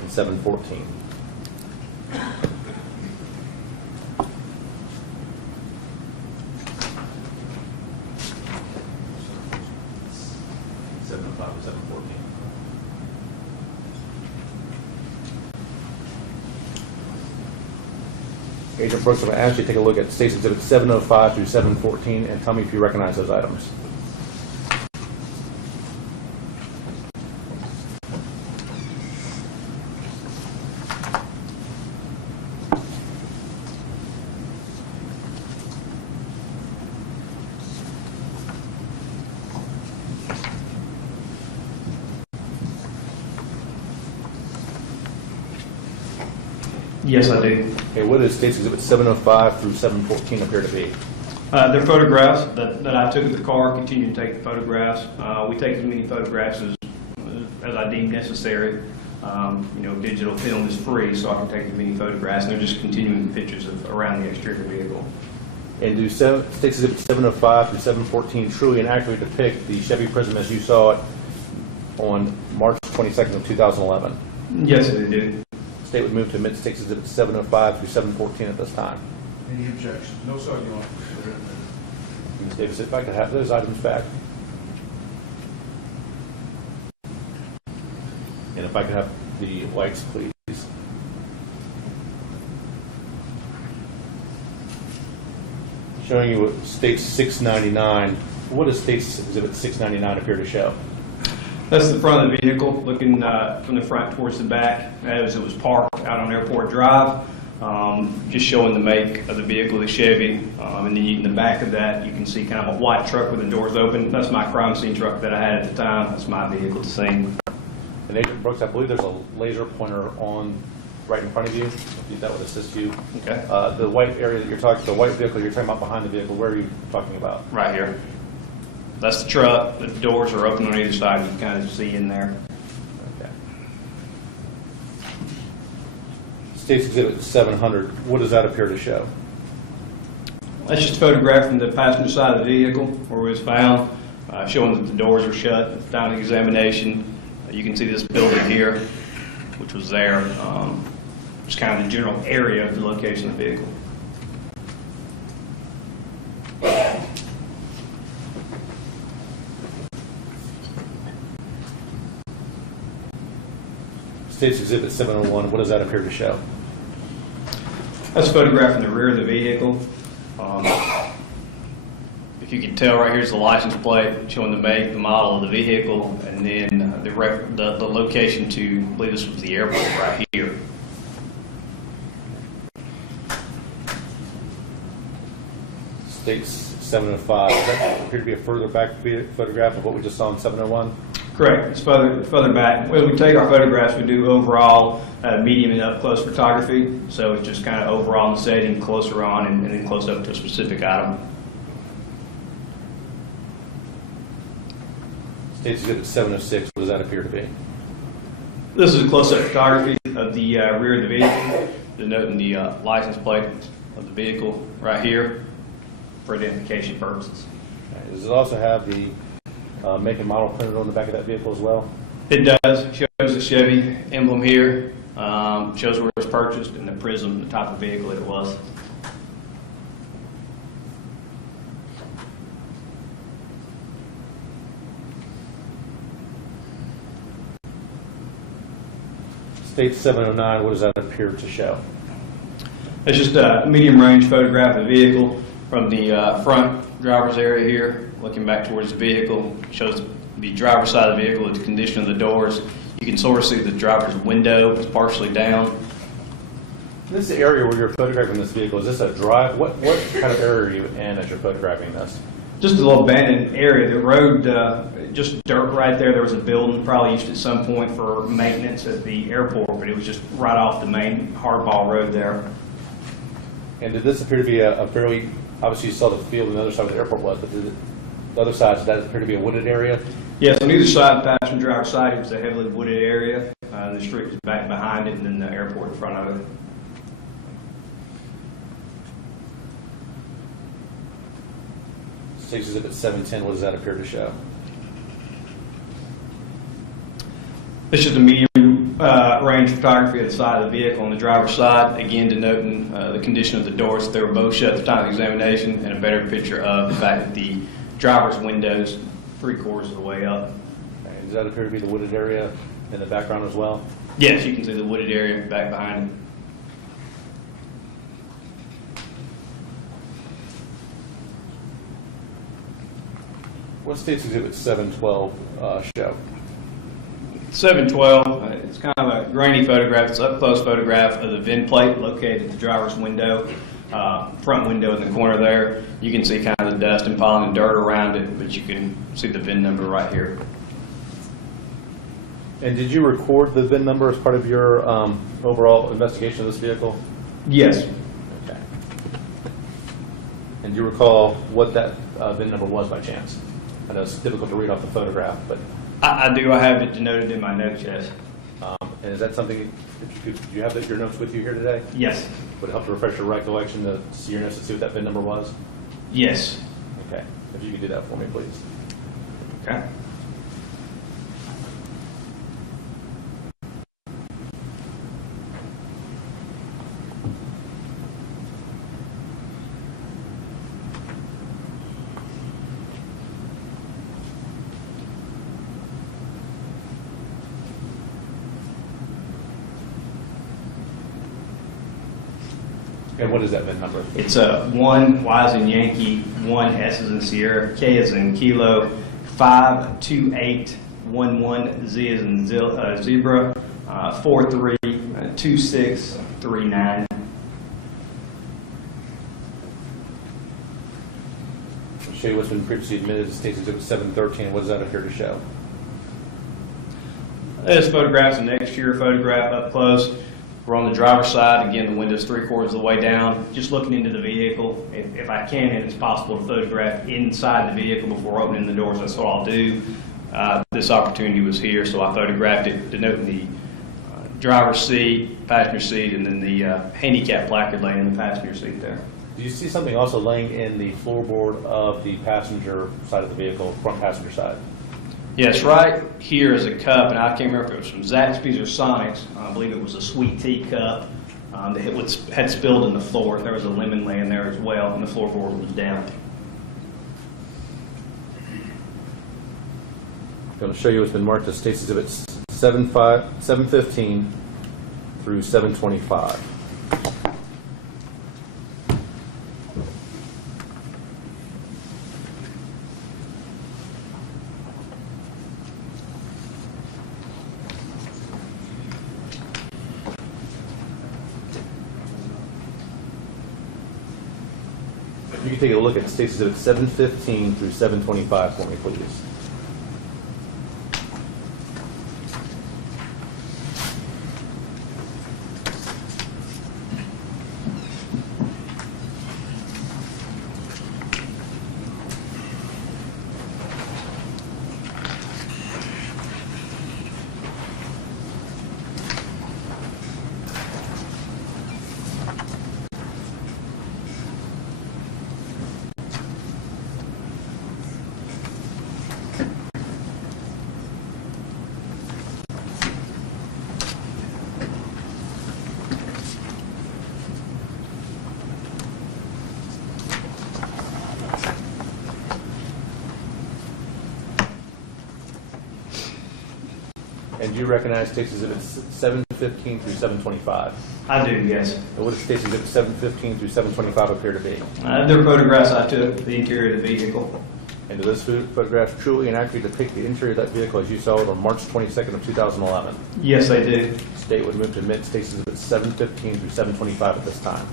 and 714. Agent Brooks, I'm going to ask you to take a look at State's Exhibits 705 through 714 and tell me if you recognize those items. Yes, I do. Okay, what does State's Exhibit 705 through 714 appear to be? They're photographs that I took of the car, continue to take the photographs. We take as many photographs as I deem necessary. Digital film is free, so I can take as many photographs, and they're just continuing pictures of around the exterior vehicle. And do State's Exhibit 705 through 714 truly and accurately depict the Chevy Prism as you saw it on March 22nd of 2011? Yes, they do. State would move to admit State's Exhibit 705 through 714 at this time. Any objection? No, sir, Your Honor. Ms. Davis, if I could have those items back. And if I could have the lights, please. Showing you what State's 699. What does State's Exhibit 699 appear to show? That's the front of the vehicle, looking from the front towards the back as it was parked out on Airport Drive. Just showing the make of the vehicle, the Chevy. And then in the back of that, you can see kind of a white truck with the doors open. That's my crime scene truck that I had at the time. That's my vehicle to scene. And Agent Brooks, I believe there's a laser pointer on right in front of you. If that would assist you. Okay. The white area that you're talking, the white vehicle you're talking about behind the vehicle, where are you talking about? Right here. That's the truck. The doors are open on either side. You can kind of see in there. Okay. State's Exhibit 700, what does that appear to show? That's just a photograph from the passenger side of the vehicle where it was found, showing that the doors are shut at the time of examination. You can see this building here, which was there. Just kind of the general area of the location of the vehicle. State's Exhibit 701, what does that appear to show? That's a photograph from the rear of the vehicle. If you can tell, right here's the license plate showing the make, the model of the vehicle, and then the location to, I believe this was the airport right here. State's 705, does that appear to be a further back photograph of what we just saw in 701? Correct. It's further back. When we take our photographs, we do overall medium and up close photography. So it's just kind of overall in the setting, closer on, and then close up to a specific item. State's Exhibit 706, what does that appear to be? This is a close-up photography of the rear of the vehicle, denoting the license plate of the vehicle right here for identification purposes. Okay. Does it also have the make and model printed on the back of that vehicle as well? It does. It shows the Chevy emblem here, shows where it was purchased, and the Prism, the type of vehicle it was. State 709, what does that appear to show? It's just a medium-range photograph of the vehicle from the front driver's area here, looking back towards the vehicle. It shows the driver's side of the vehicle, the condition of the doors. You can sort of see the driver's window is partially down. This area where you're photographing this vehicle, is this a drive? What kind of area are you in as you're photographing this? Just a little abandoned area. The road, just dirt right there. There was a building probably used at some point for maintenance at the airport, but it was just right off the main hardball road there. And did this appear to be a fairly, obviously you saw the field on the other side where the airport was, but did the other side, does that appear to be a wooded area? Yes, on either side, the passenger driver's side, it was a heavily wooded area. The street was back behind it, and then the airport in front of it. State's Exhibit 710, what does that appear to show? This is the medium range photography of the side of the vehicle on the driver's side, again denoting the condition of the doors. They were both shut at the time of the examination, and a better picture of the fact that the driver's windows 3/4 of the way up. Okay, does that appear to be the wooded area in the background as well? Yes, you can see the wooded area back behind it. What State's Exhibit 712 show? 712, it's kind of a grainy photograph. It's an up-close photograph of the VIN plate located at the driver's window, front window in the corner there. You can see kind of the dust and pollen and dirt around it, but you can see the VIN number right here. And did you record the VIN number as part of your overall investigation of this vehicle? Yes. Okay. And do you recall what that VIN number was by chance? I know it's difficult to read off the photograph, but... I do. I have it denoted in my notes, yes. And is that something that you could, do you have your notes with you here today? Yes. Would it help to refresh your recollection to see your notes to see what that VIN number was? Yes. Okay. If you could do that for me, please. Okay. And what is that VIN number? It's a 1, Y as in Yankee, 1, S as in Sierra, K as in Kilo, 52811, Z as in Zebra, 432639. I'll show you what's been previously admitted as State's Exhibit 713. What does that appear to show? This photograph's an exterior photograph up close. We're on the driver's side. Again, the window's 3/4 of the way down. Just looking into the vehicle. If I can, and it's possible to photograph inside the vehicle before opening the doors, that's what I'll do. This opportunity was here, so I photographed it, denoting the driver's seat, passenger seat, and then the handicap placard laying in the passenger seat there. Do you see something also laying in the floorboard of the passenger side of the vehicle, front passenger side? Yes, right here is a cup, and I can't remember if it was from Zaxby's or Sonic's. I believe it was a sweet tea cup that had spilled in the floor. There was a lemon laying there as well, and the floorboard was down. I'm going to show you what's been marked as State's Exhibits 715 through 725. You can take a look at State's Exhibit 715 through 725 for me, please. And do you recognize State's Exhibits 715 through 725? I do, yes. And what does State's Exhibit 715 through 725 appear to be? They're photographs I took of the interior of the vehicle. And do those photographs truly and accurately depict the interior of that vehicle as you saw it on March 22nd of 2011? Yes, they do. State would move to admit State's Exhibits 715 through 725 at this time.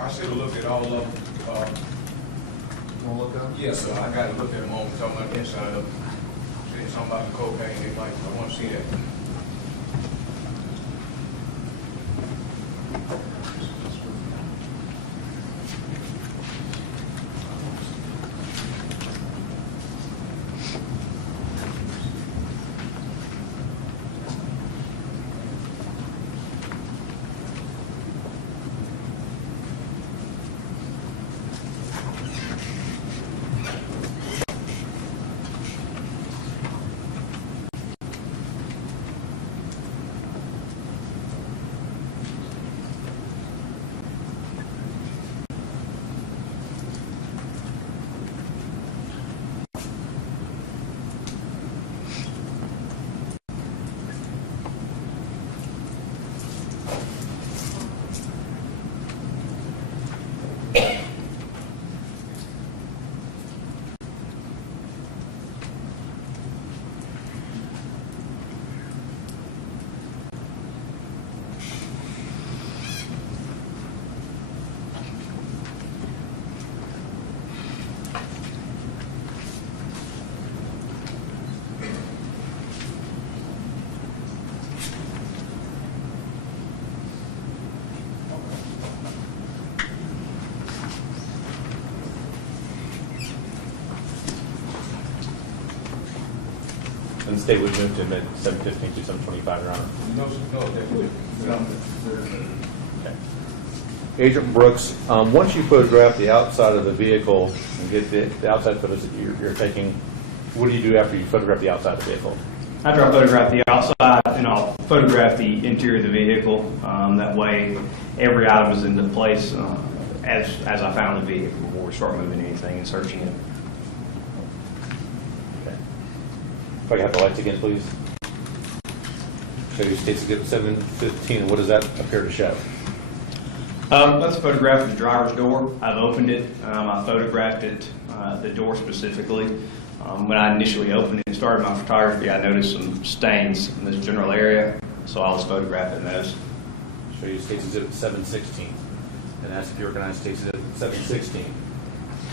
I should have looked at all of them. You want to look up? Yes, sir. I got to look at them all, talking about the inside of them. Saying something about the cocaine, they like, I want to see that. then state would move to amend 715 to 725, Your Honor. Okay. Agent Brooks, once you photograph the outside of the vehicle and get the outside photos that you're taking, what do you do after you photograph the outside of the vehicle? After I photograph the outside, then I'll photograph the interior of the vehicle. That way, every item is into place as I found the vehicle before we start moving anything and searching it. Okay. If I can have the lights again, please. Show you State's Exhibit 715. What does that appear to show? That's a photograph of the driver's door. I've opened it. I photographed it, the door specifically. When I initially opened it and started my photography, I noticed some stains in this general area, so I was photographing those. Show you State's Exhibit 716. And ask if you recognize State's Exhibit 716.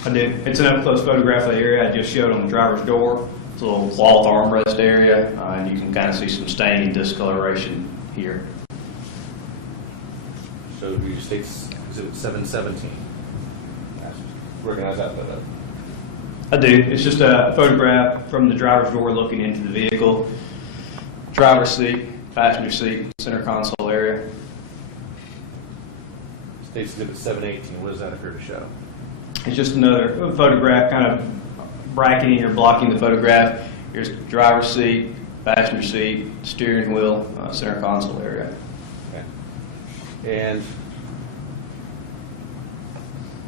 I did. It's an up-close photograph of the area I just showed on the driver's door. It's a little cloth armrest area, and you can kind of see some stain and discoloration here. Show you State's Exhibit 717. Recognize that photo? I do. It's just a photograph from the driver's door looking into the vehicle. Driver's seat, passenger seat, center console area. State's Exhibit 718. What does that appear to show? It's just another photograph kind of bracketing or blocking the photograph. Here's driver's seat, passenger seat, steering wheel, center console area. Okay. And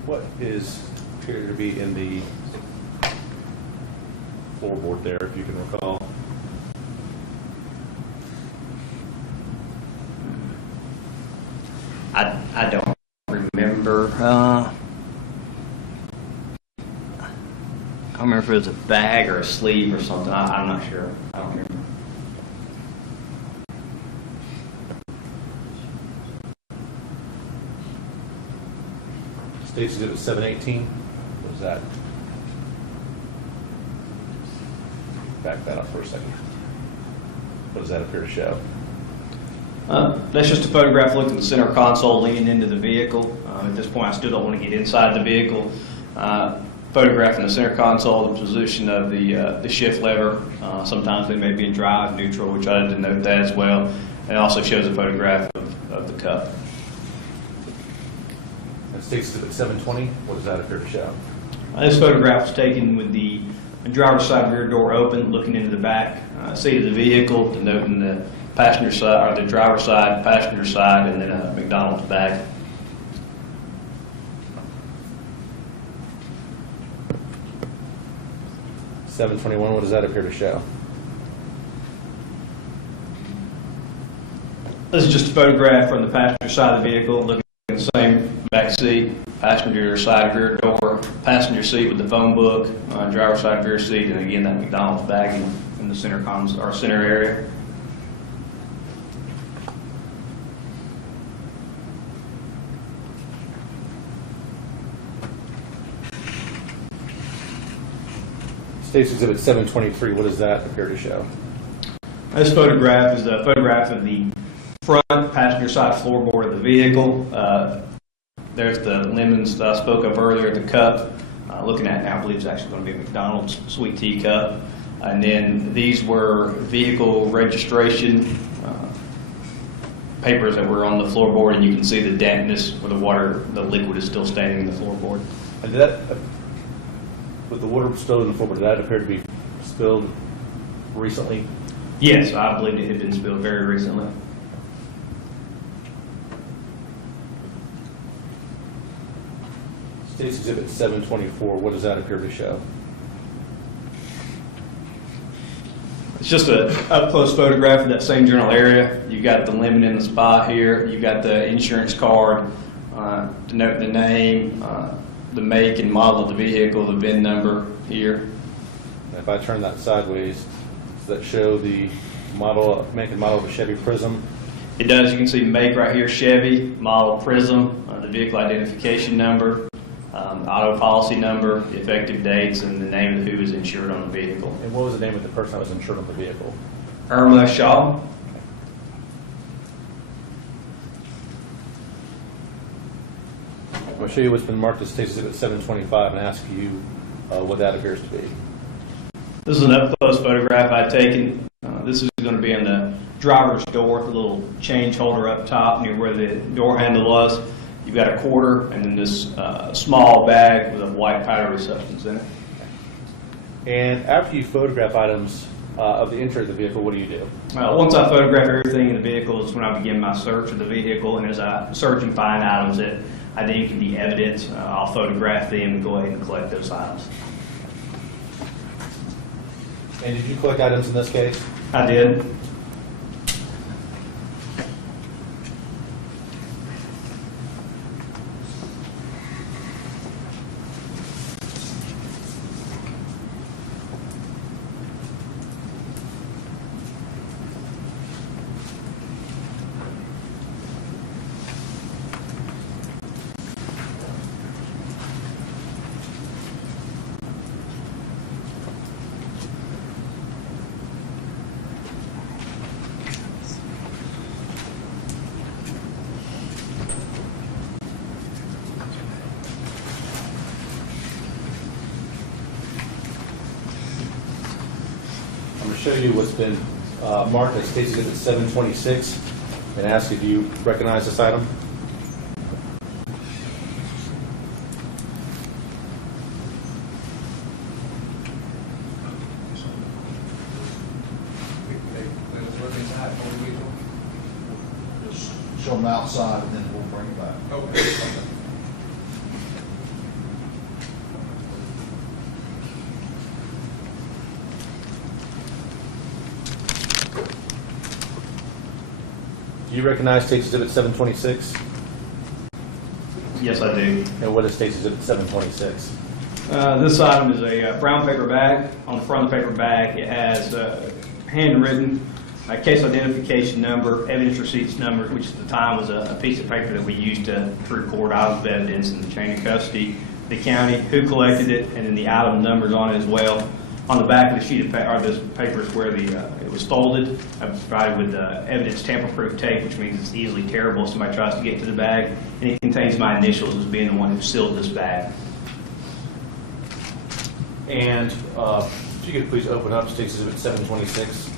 what is appear to be in the floorboard there, if you can recall? I don't remember. I don't remember if it was a bag or a sleeve or something. I'm not sure. I don't remember. State's Exhibit 718. What is that? Back that up for a second. What does that appear to show? That's just a photograph looking at the center console leaning into the vehicle. At this point, I still don't want to get inside the vehicle. Photographing the center console, the position of the shift lever. Sometimes they may be in drive, neutral, which I didn't note that as well. And it also shows a photograph of the cup. And State's Exhibit 720, what does that appear to show? This photograph was taken with the driver's side rear door open, looking into the back seat of the vehicle, denoting the passenger side, or the driver's side, passenger side, and then a McDonald's bag. $721, what does that appear to show? This is just a photograph from the passenger side of the vehicle, looking at the same back seat, passenger side rear door, passenger seat with the phone book, driver's side rear seat, and again that McDonald's bag in the center console or center area. State's Exhibit 723, what does that appear to show? This photograph is a photograph of the front passenger side floorboard of the vehicle. There's the lemons that I spoke of earlier, the cup. Looking at now, I believe it's actually going to be a McDonald's sweet tea cup. And then these were vehicle registration papers that were on the floorboard, and you can see the dampness where the liquid is still standing in the floorboard. And did that, with the water spilled in the floorboard, did that appear to be spilled recently? Yes, I believe it had been spilled very recently. State's Exhibit 724, what does that appear to show? It's just a up-close photograph of that same general area. You've got the lemon in the spot here. You've got the insurance card denoting the name, the make and model of the vehicle, the VIN number here. If I turn that sideways, does that show the model, make and model of a Chevy Prism? It does. You can see make right here, Chevy, model Prism, the vehicle identification number, auto policy number, the effective dates, and the name of who is insured on the vehicle. And what was the name of the person that was insured on the vehicle? Irma Shaw. I'll show you what's been marked as State's Exhibit 725 and ask you what that appears to be. This is an up-close photograph I'd taken. This is going to be in the driver's door, the little change holder up top near where the door handle was. You've got a quarter and then this small bag with a white powdery substance in it. And after you photograph items of the interior of the vehicle, what do you do? Once I photograph everything in the vehicle is when I begin my search of the vehicle, and as I search and find items that I deem can be evidence, I'll photograph them and go ahead and collect those items. And did you collect items in this case? I did. I'm going to show you what's been marked as State's Exhibit 726 and ask if you recognize this item. Just show them outside and then we'll bring it back. Okay. Do you recognize State's Exhibit 726? Yes, I do. And what is State's Exhibit 726? This item is a brown paper bag. On the front of the paper bag, it has handwritten case identification number, evidence receipts number, which at the time was a piece of paper that we used to record items of evidence in the chain of custody, the county, who collected it, and then the item numbers on it as well. On the back of the sheet of paper, or this paper is where it was folded. I was provided with evidence tamper-proof tape, which means it's easily tearable if somebody tries to get to the bag, and it contains my initials as being the one who sealed this bag. And if you could please open up State's Exhibit 726.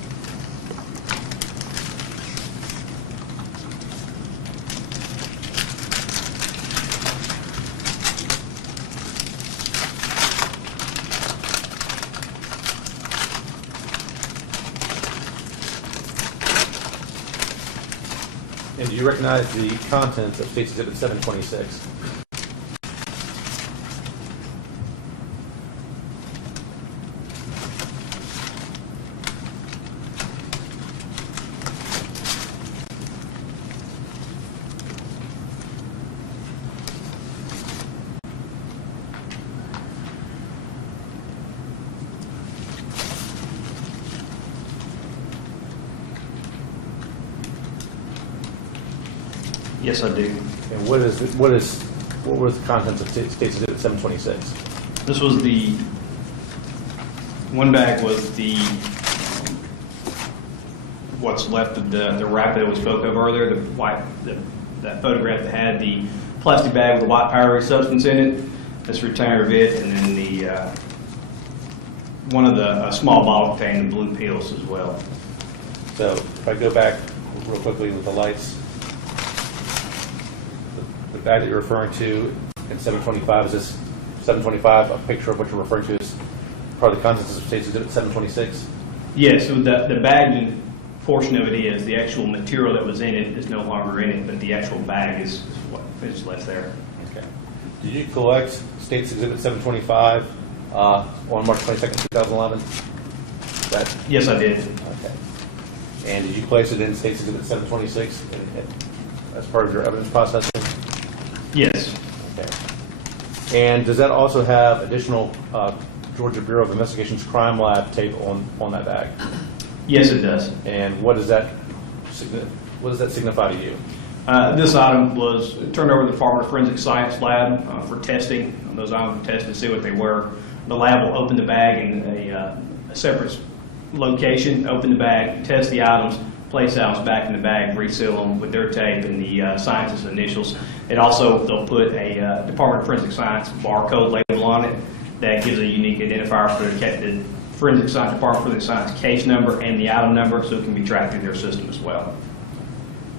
And do you recognize the contents of State's Exhibit 726? Yes, I do. And what were the contents of State's Exhibit 726? This was the one bag was the what's left of the wrap that we spoke of earlier, the white that photograph that had the plastic bag with the white powdery substance in it. This retainer of it, and then the one of the small bottle containing the blue pills as well. So if I go back real quickly with the lights, the bag that you're referring to in 725, is this 725 a picture of what you're referring to as part of the contents of State's Exhibit 726? Yes, so the bagging portion of it is. The actual material that was in it is no longer in it, but the actual bag is what is left there. Okay. Did you collect State's Exhibit 725 on March 22nd, 2011? Yes, I did. Okay. And did you place it in State's Exhibit 726 as part of your evidence processing? Yes. Okay. And does that also have additional Georgia Bureau of Investigation's crime lab tape on that bag? Yes, it does. And what does that signify to you? This item was turned over to the Department of Forensic Science lab for testing. Those items were tested to see what they were. The lab will open the bag in a separate location, open the bag, test the items, place items back in the bag, reseal them with their tape and the scientist's initials. They'll put a Department of Forensic Science barcode label on it that gives a unique identifier for forensic science department for the science case number and the item number, so it can be tracked through their system as well.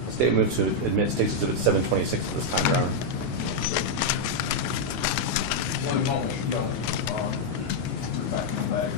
The state moves to admit State's Exhibit 726 at this time, Your Honor. One moment, Dr. Put back in the bag.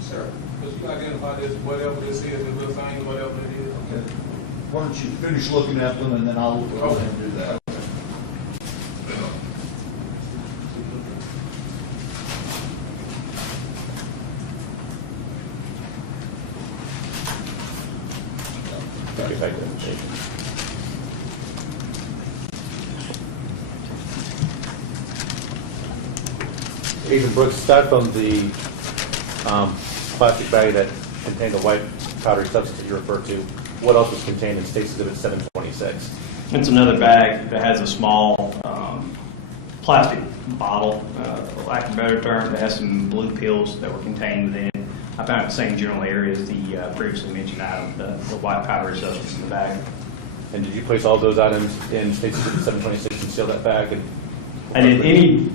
Sir, could you identify this, whatever this is, the little thing, whatever it is? Okay. Why don't you finish looking at them, and then I'll go ahead and do that. Get back to the invitation. Agent Brooks, aside from the plastic bag that contained the white powdery substance that you referred to, what else was contained in State's Exhibit 726? It's another bag that has a small plastic bottle, for lack of a better term, that has some blue pills that were contained within. I found the same general area as the previously mentioned item, the white powdery substance in the bag. And did you place all those items in State's Exhibit 726 and seal that bag? And then any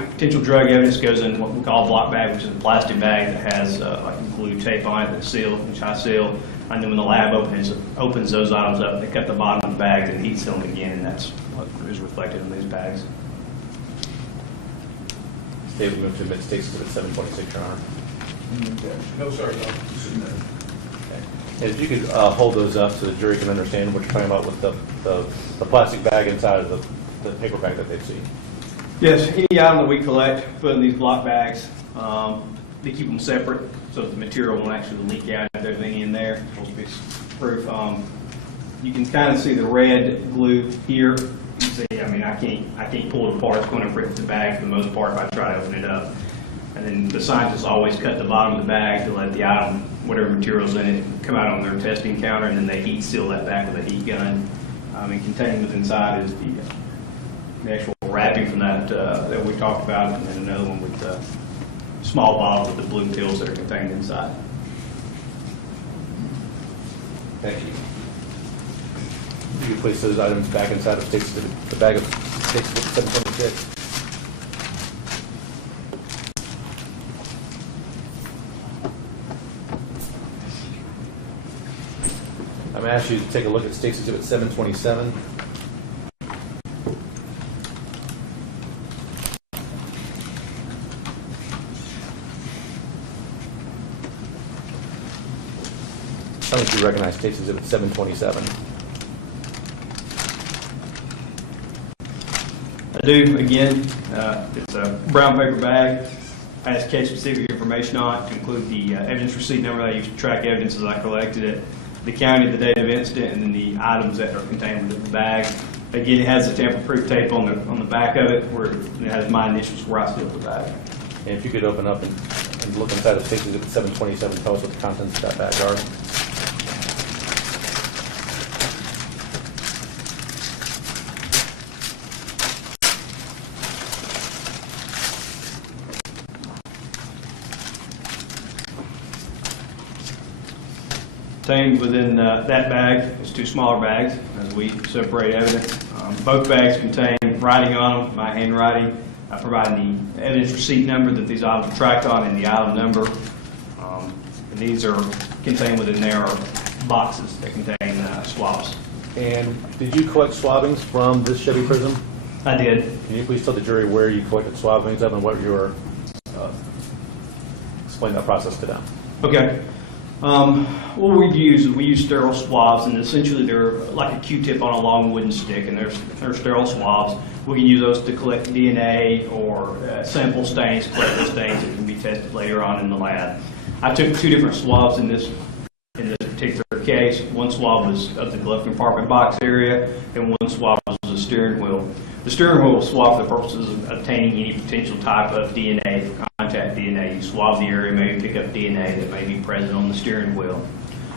potential drug evidence goes in what we call a block bag, which is a plastic bag that has like glue tape on it that's sealed, which I seal. And then when the lab opens those items up, they cut the bottom of the bag and heat seal them again, and that's what is reflected in these bags. State would move to admit State's Exhibit 726, Your Honor. No, sir, no. Okay. And if you could hold those up so the jury can understand what you're talking about with the plastic bag inside of the paper bag that they've seen. Yes, any item that we collect, put in these block bags, they keep them separate so that the material won't actually leak out if there's any in there. It's supposed to be proof. You can kind of see the red glue here. You can see, I mean, I can't pull it apart. It's going to rip the bag for the most part if I try to open it up. And then the scientists always cut the bottom of the bag to let the item, whatever material's in it, come out on their testing counter, and then they heat seal that back with a heat gun. And contained within inside is the actual wrapping from that that we talked about, and then another one with the small bottle with the blue pills that are contained inside. Thank you. You can place those items back inside of the bag of State's Exhibit 726. I'm going to ask you to take a look at State's Exhibit 727. How many of you recognize State's Exhibit 727? I do. Again, it's a brown paper bag. Has case-specific information on it, to include the evidence receipt number that I used to track evidence as I collected it, the county, the date of incident, and then the items that are contained within the bag. Again, it has the tamper-proof tape on the back of it, where it has my initials where I sealed the bag. And if you could open up and look inside of State's Exhibit 727, tell us what the contents of that bag are. Contained within that bag is two smaller bags as we separate evidence. Both bags contain writing on them, my handwriting, providing the evidence receipt number that these items are tracked on and the item number. And these are contained within there are boxes that contain swabs. And did you collect swabbings from this Chevy Prism? I did. Can you please tell the jury where you collected swabbings of and what you were, explain that process to them? Okay. What we use sterile swabs, and essentially they're like a Q-tip on a long wooden stick, and they're sterile swabs. We can use those to collect DNA or sample stains, collectible stains that can be tested later on in the lab. I took two different swabs in this particular case. One swab was of the glove compartment box area, and one swab was the steering wheel. The steering wheel was swabbed for the purposes of obtaining any potential type of DNA, contact DNA. You swab the area, maybe pick up DNA that may be present on the steering wheel.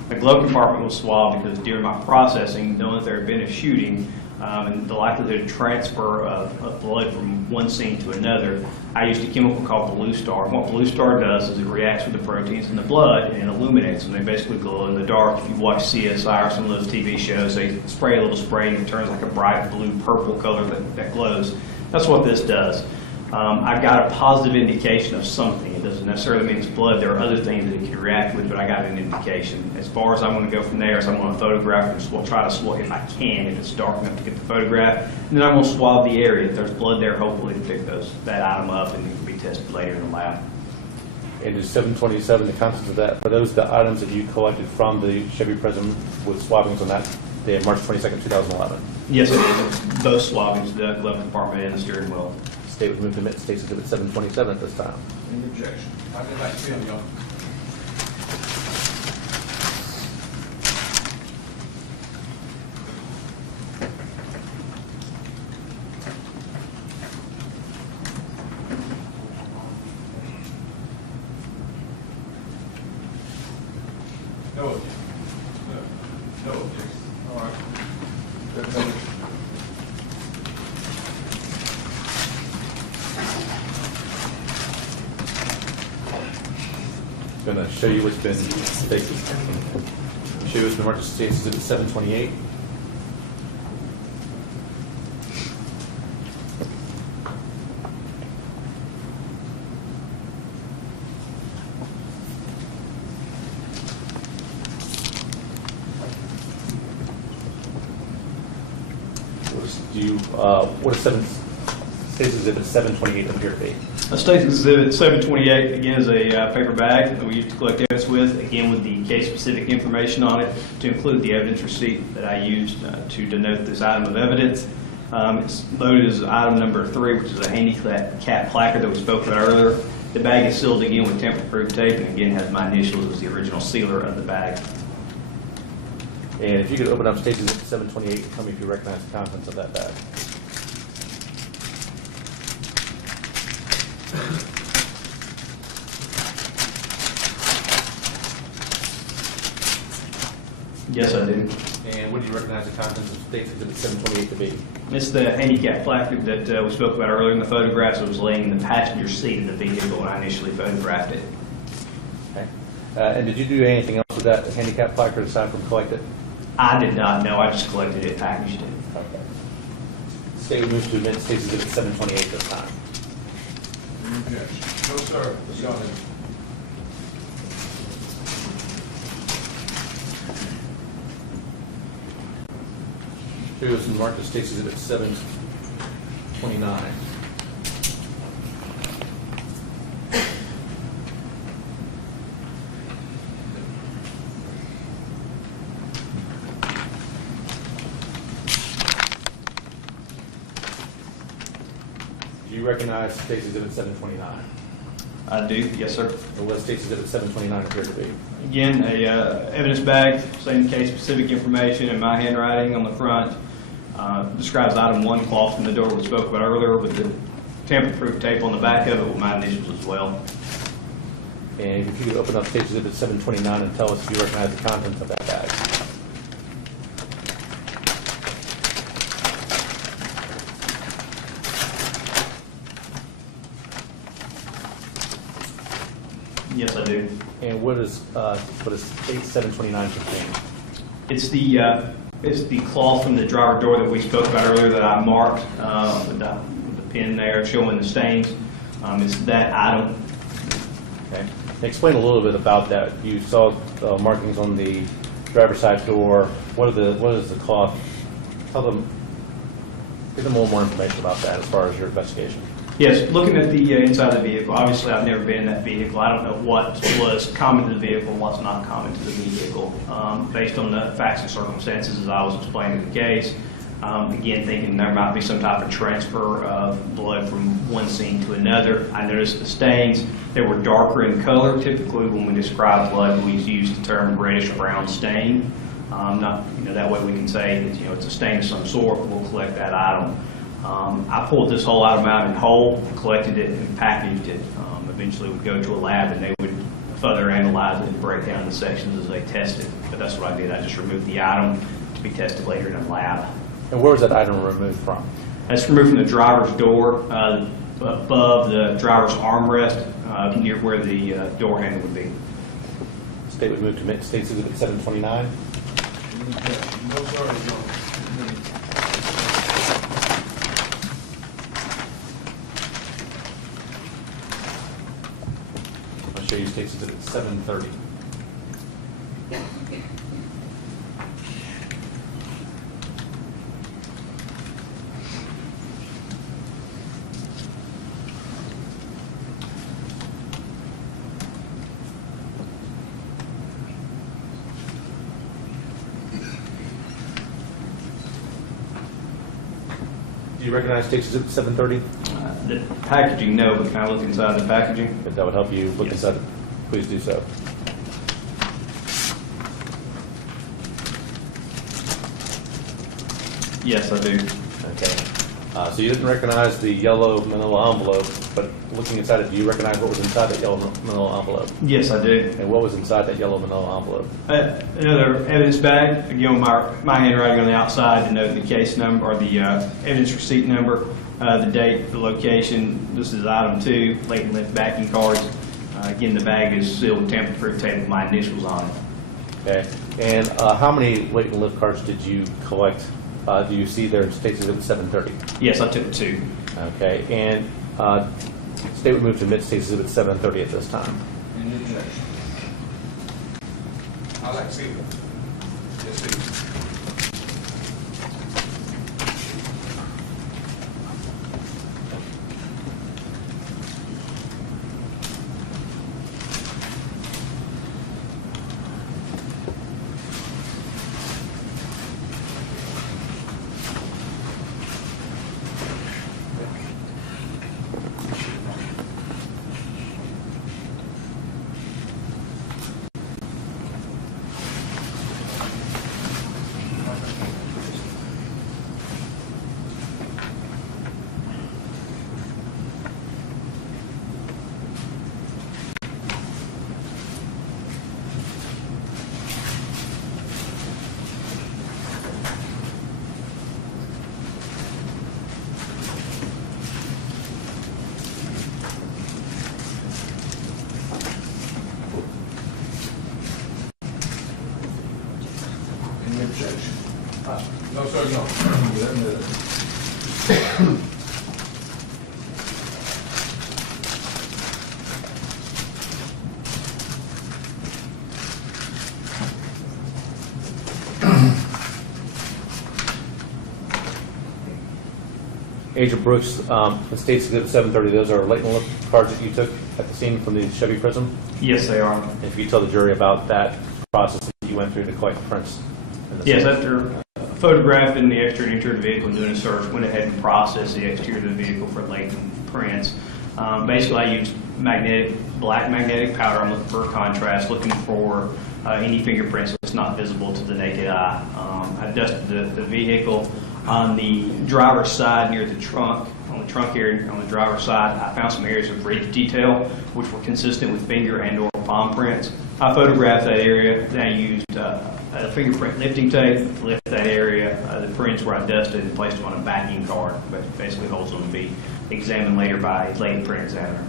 The glove compartment was swabbed because during my processing, knowing that there had been a shooting and the likelihood of transfer of blood from one scene to another, I used a chemical called Blue Star. What Blue Star does is it reacts with the proteins in the blood and it illuminates them. They basically glow in the dark. If you watch CSI or some of those TV shows, they spray a little spray and it turns like a bright blue purple color that glows. That's what this does. I got a positive indication of something. It doesn't necessarily mean it's blood. There are other things that it can react with, but I got an indication. As far as I'm going to go from there is I'm going to photograph and try to swab, if I can, if it's dark enough to get the photograph. And then I'm going to swab the area. If there's blood there, hopefully to pick that item up and it can be tested later in the lab. And is 727 the contents of that? Are those the items that you collected from the Chevy Prism with swabbings on that day, March 22nd, 2011? Yes, it is. Both swabbings, the glove compartment and the steering wheel. State would move to admit State's Exhibit 727 at this time. Any objection? I'll get back to him, y'all. No objection. No objection. All right. Going to show you what's been stated. Show you what's been marked as State's Exhibit 728. What does State's Exhibit 728 appear to be? State's Exhibit 728, again, is a paper bag that we used to collect evidence with, again with the case-specific information on it, to include the evidence receipt that I used to denote this item of evidence. It's loaded as item number 3, which is a handicap placard that we spoke about earlier. The bag is sealed again with tamper-proof tape, and again has my initials as the original sealer of the bag. And if you could open up State's Exhibit 728 and tell me if you recognize the contents of that bag. Yes, I do. And what do you recognize the contents of State's Exhibit 728 to be? It's the handicap placard that we spoke about earlier in the photographs. It was laying in the passenger seat of the vehicle when I initially photographed it. Okay. And did you do anything else with that handicap placard aside from collect it? I did not know. I just collected it, packaged it. Okay. State would move to admit State's Exhibit 728 this time. Any objection? No, sir. Let's go ahead. Show you what's been marked as State's Exhibit 729. Do you recognize State's Exhibit 729? I do, yes, sir. Or what does State's Exhibit 729 appear to be? Again, a evidence bag, same case specific information in my handwriting on the front. Describes item 1, cloth from the door we spoke about earlier, with the tamper-proof tape on the back of it with my initials as well. And if you could open up State's Exhibit 729 and tell us if you recognize the contents of that bag. Yes, I do. And what is State 729 contain? It's the cloth from the driver door that we spoke about earlier that I marked with the pin there showing the stains. It's that item. Okay. Explain a little bit about that. You saw markings on the driver's side door. What is the cloth? Give them a little more information about that as far as your investigation. Yes, looking at the inside of the vehicle, obviously I've never been in that vehicle. I don't know what was common to the vehicle and what's not common to the vehicle. Based on the facts and circumstances as I was explaining the case, again, thinking there might be some type of transfer of blood from one scene to another. I noticed the stains. They were darker in color. Typically when we describe blood, we use the term reddish-brown stain. That way we can say that, it's a stain of some sort. We'll collect that item. I pulled this whole item out in whole, collected it and packaged it. Eventually would go to a lab and they would further analyze it and break down the sections as they test it. But that's what I did. I just removed the item to be tested later in a lab. And where was that item removed from? That's removed from the driver's door, above the driver's armrest, near where the door handle would be. State would move to State's Exhibit 729. No, sir, no. I'll show you State's Exhibit 730. Do you recognize State's Exhibit 730? The packaging, no, but can I look inside the packaging? If that would help you look Yes. inside it, please do so. Yes, I do. Okay. So you didn't recognize the yellow manila envelope, but looking inside it, do you recognize what was inside that yellow manila envelope? Yes, I do. And what was inside that yellow manila envelope? Another evidence bag, again, my handwriting on the outside, denoting the case number, or the evidence receipt number, the date, the location. This is item 2, latent lift backing cards. Again, the bag is sealed with tamper-proof tape with my initials on it. Okay. And how many latent lift cards did you collect? Do you see there in State's Exhibit 730? Yes, I took 2. Okay. And State would move to admit State's Exhibit 730 at this time. Any objection? I like to see it. Yes, please. Any objection? No, sir, no. Give that minute. Agent Brooks, in State's Exhibit 730, those are latent lift cards that you took at the scene from the Chevy Prism. Yes, they are. If you could tell the jury about that process that you went through to collect the prints. in the Yes, scene. after photographing the exterior and interior of the vehicle and doing a search, went ahead and processed the exterior of the vehicle for latent prints. Basically, I used black magnetic powder. I'm looking for a contrast, looking for any fingerprints that's not visible to the naked eye. I dusted the vehicle on the driver's side near the trunk. On the trunk area, on the driver's side, I found some areas of ridge detail which were consistent with finger and or palm prints. I photographed that area, then I used a fingerprint lifting tape to lift that area. The prints where I dusted and placed them on a backing card, but basically holds them to be examined later by a latent print examiner.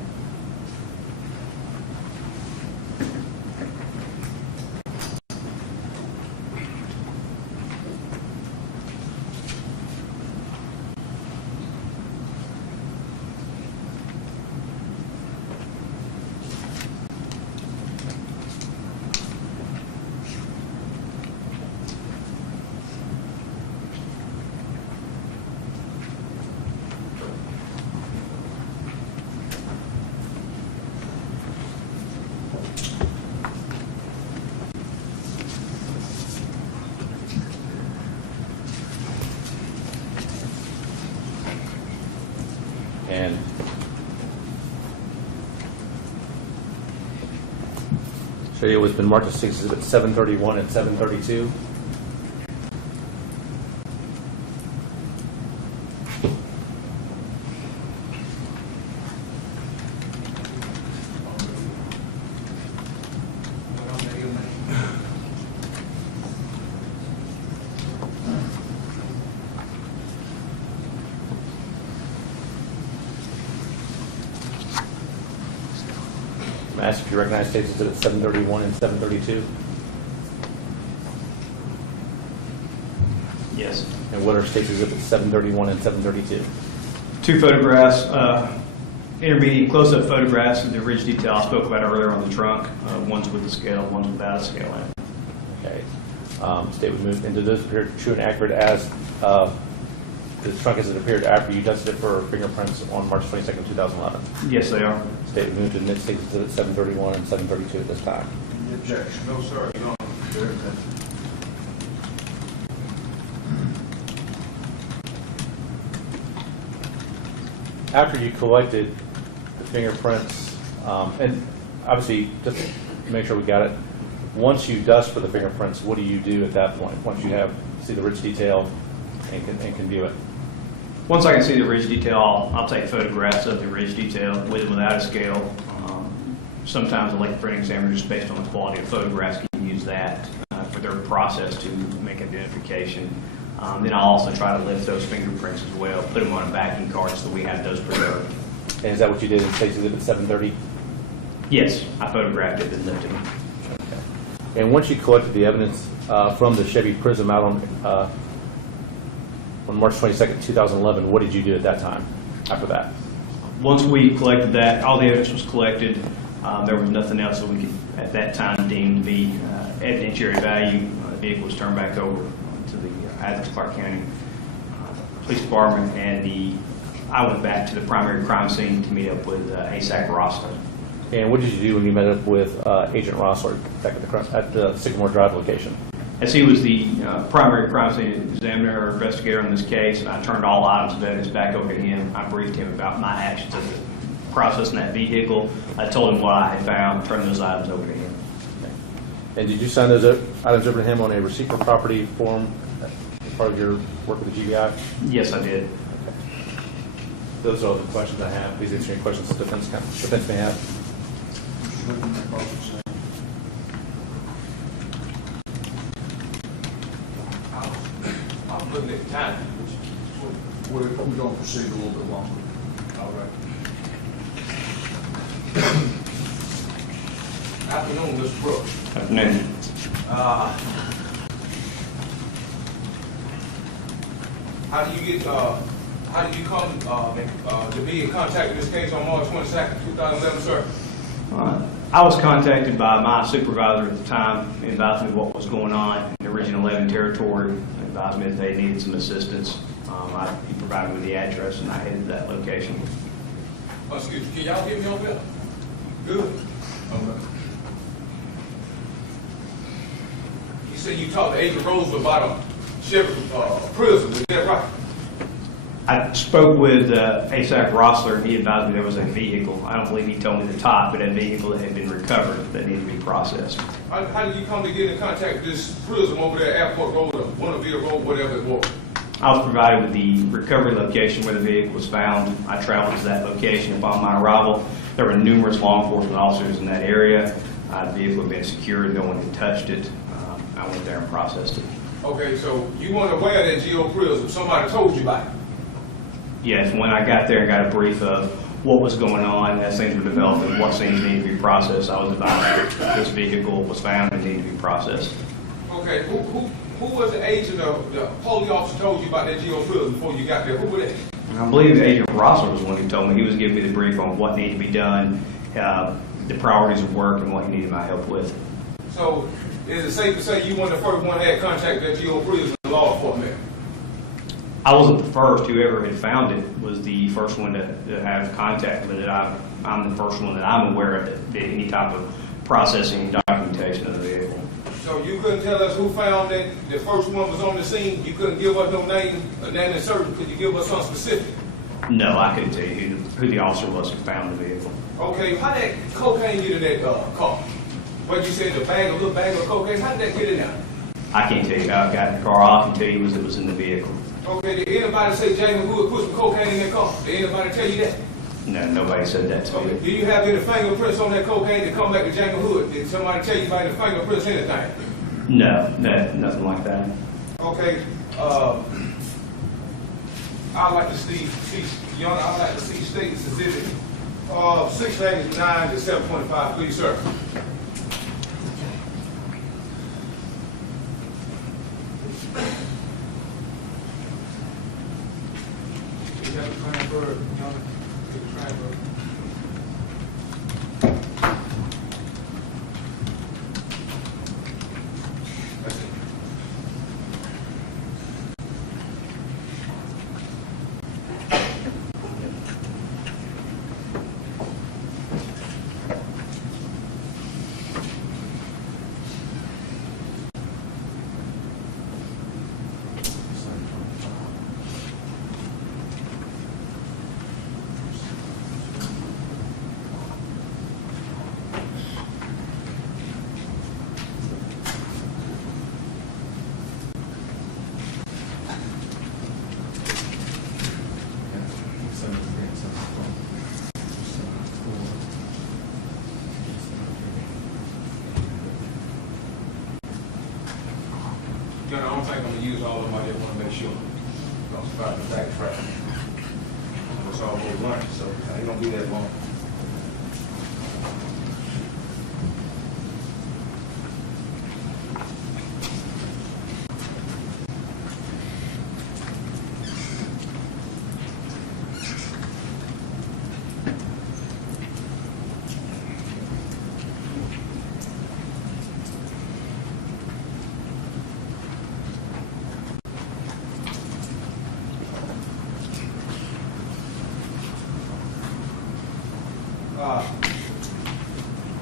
And show you what's been marked as Exhibit 731 and 732. ask if you recognize State's Exhibit 731 and 732. Yes. And what are State's Exhibits 731 and 732? Two photographs, intermediate close-up photographs of the ridge detail I spoke about earlier on the trunk. One's with the scale, one's without a scale in it. Okay. State would move into those appear true and accurate as the trunk as it appeared after you dusted it for fingerprints on March 22nd, 2011. Yes, they are. State would move to admit State's Exhibit 731 and 732 at this time. Any objection? No, sir, you don't. Very good. After you collected the fingerprints, and obviously, just to make sure we got it, once you dust for the fingerprints, what do you do at that point? Once you see the ridge detail and can view it? Once I can see the ridge detail, I'll take photographs of the ridge detail with and without a scale. Sometimes the electroprint examiner, just based on the quality of photographs, can use that for their process to make identification. Then I'll also try to lift those fingerprints as well, put them on a backing card so that we have those preserved. And is that what you did in State's Exhibit 730? Yes, I photographed it and lifted them. Okay. And once you collected the evidence from the Chevy Prism out on March 22nd, 2011, what did you do at that time after that? Once we collected that, all the evidence was collected. There was nothing else that we could, at that time, deem to be evidentiary value. The vehicle was turned back over to the Athens Clark County Police Department, and I went back to the primary crime scene to meet up with ASAC Rossler. And what did you do when you met up with Agent Rossler back at the Sycamore Drive location? As he was the primary crime scene examiner or investigator in this case, and I turned all items of evidence back over to him. I briefed him about my actions of the process in that vehicle. I told him what I had found, turned those items over to him. Okay. And did you sign those items over to him on a receipt for property form as part of your work with the GBI? Yes, I did. Okay. Those are all the questions I have. Please answer any questions the defense may have. Mr. Whitman, make a motion, say. I'm looking at the time. We're going to proceed a little bit longer. All right. Afternoon, Mr. Brooks. Afternoon. How do you come to be in contact with this case on March 22nd, 2011, sir? I was contacted by my supervisor at the time, advised me what was going on in the Region 11 territory, advised me that they needed some assistance. He provided me the address, and I headed to that location. Excuse me, can y'all hear me over there? Good. Okay. You said you talked to Agent Rose about a Chevy Prism, is that right? I spoke with ASAC Rossler, and he advised me there was a vehicle. I don't believe he told me the top, but a vehicle that had been recovered that needed to be processed. How did you come to get in contact with this Prism over there, Airport Road, or Winterville Road, whatever it was? I was provided with the recovery location where the vehicle was found. I traveled to that location upon my arrival. There were numerous law enforcement officers in that area. The vehicle had been secured, no one had touched it. I went there and processed it. Okay, so you weren't aware that Geo Prism, somebody told you about it? Yes, when I got there and got a brief of what was going on as things were developing, what things needed to be processed, I was advised that this vehicle was found and needed to be processed. Okay, who was the agent or the police officer told you about that Geo Prism before you got there? Who was that? I believe Agent Rosser was the one who told me. He was giving me the brief on what needed to be done, the priorities of work, and what he needed my help with. So, is it safe to say you weren't the first one that had contact with that Geo Prism in law enforcement? I wasn't the first. Whoever had found it was the first one to have contact with it. I'm the first one that I'm aware of that did any type of processing and documentation of the vehicle. So you couldn't tell us who found that the first one was on the scene? You couldn't give us no name and certain. Could you give us something specific? No, I couldn't tell you who the officer was who found the vehicle. Okay, how did cocaine get in that car? What you said, a little bag of cocaine, how did that get in there? I can't tell you how it got in the car. All I can tell you was it was in the vehicle. Okay, did anybody say Jamie Hood put some cocaine in that car? Did anybody tell you that? No, nobody said that to Okay, me. do you have any fingerprints on that cocaine to come back to Jamie Hood? Did somebody tell you about the fingerprints, anything? No, nothing like that. Okay, I'd like to see State's Exhibit 689 to 725, please, sir. Is that the transfer, John? Is the transfer? That's it. John, I don't think I'm gonna use all of them, I just wanna make sure. Because about the backtrack. It's all go running, so it ain't gonna be that long.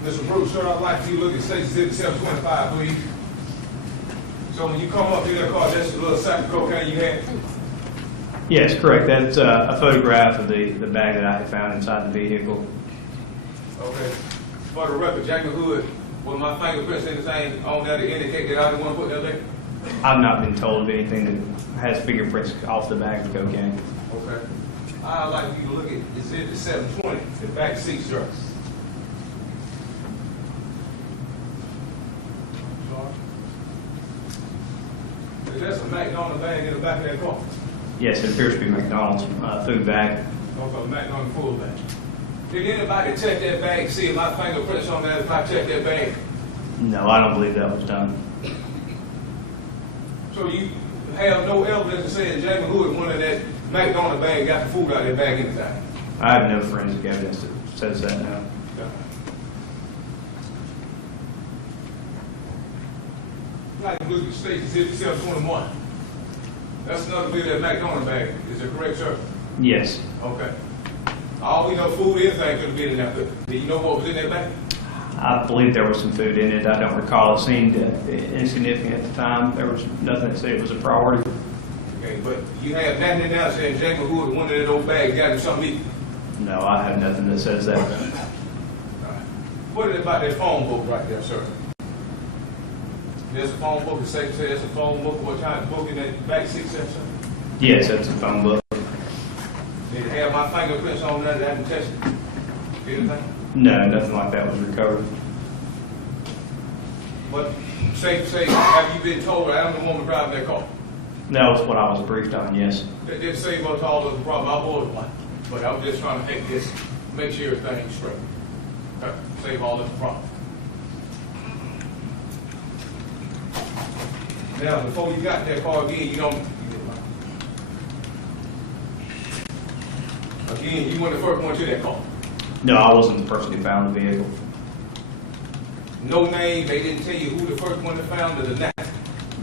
Mr. Bruce, sir, I'd like for you to look at State Exhibit 725, please. So when you come up to that car, that's a little sack of cocaine you had? Yes, correct. That's a photograph of the bag that I had found inside the vehicle. Okay. For the record, Jack the Hood, with my fingerprints and anything on there to indicate that I didn't want to put that there? I've not been told of anything that has fingerprints off the bag of cocaine. Okay. I'd like for you to look at Exhibit 720, the back seat, sir. Is that some McDonald's bag in the back of that car? Yes, it appears to be McDonald's food bag. Okay, McDonald's full bag. Did anybody check that bag, see if my fingerprints on that if I checked that bag? No, I don't believe that was done. So you have no evidence to say that Jamie Hood wanted that McDonald's bag, got the food out of that bag inside? I have no forensic evidence that says that now. Like to look at State Exhibit 721. That's another bit of that McDonald's bag. Is that correct, sir? Yes. Okay. All we know, food, anything could have been in that bag. Do you know what was in that bag? I believe there was some food in it. I don't recall. It seemed insignificant at the time. There was nothing that said it was a priority. Okay, but you have nothing in there saying Jamie Hood wanted that old bag, got him something to eat? No, I have nothing that says that. All right. What is it about that phone book right there, sir? There's a phone book, the secretary, there's a phone book, what kind of book in that back seat section? Yes, that's a phone book. Did it have my fingerprints on there that I hadn't tested? Anything? No, nothing like that was recovered. But safe to say, have you been told that I'm the woman driving that car? That was what I was briefed on, yes. That didn't save us all of the problem, I was one. But I was just trying to make sure everything's straight. Okay, save all of the problem. Now, before you got in that car again, you don't. Again, you weren't the first one to that car. No, I wasn't the person who found the vehicle. No name, they didn't tell you who the first one that found it or not.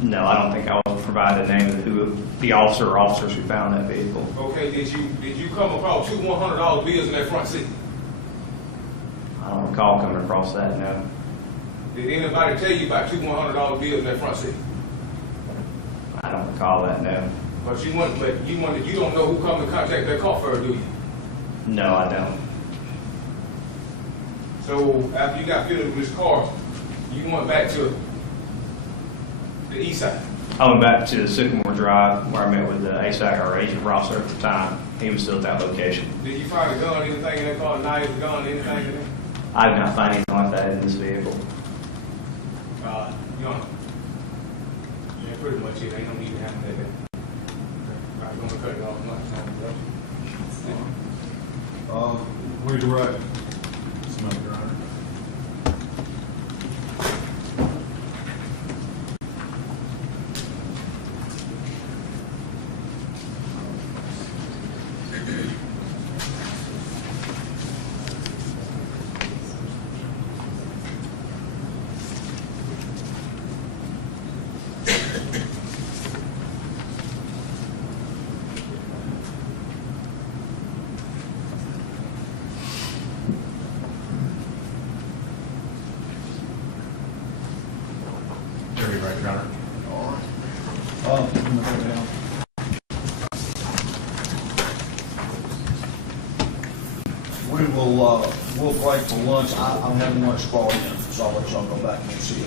No, I don't think I will provide a name of who the officer or officers who found that vehicle. Okay, did you come across two $100 bills in that front seat? I don't recall coming across that, no. Did anybody tell you about two $100 bills in that front seat? I don't recall that, no. But you don't know who come to contact that car first, do you? No, I don't. So after you got fitted with this car, you went back to the east side. I went back to Sycamore Drive where I met with the ASAC or Agent Rosser at the time. He was still at that location. Did you find a gun, anything in that car, a knife, gun, anything in there? I did not find anything like that in this vehicle. Yeah, pretty much it. Ain't no need to have that. I'm gonna cut it off. Where's the road? Your Honor. There you right, Your Honor. I'm gonna go down. We'll break for lunch. I'm having lunch brought in, so I'll let y'all go back and see.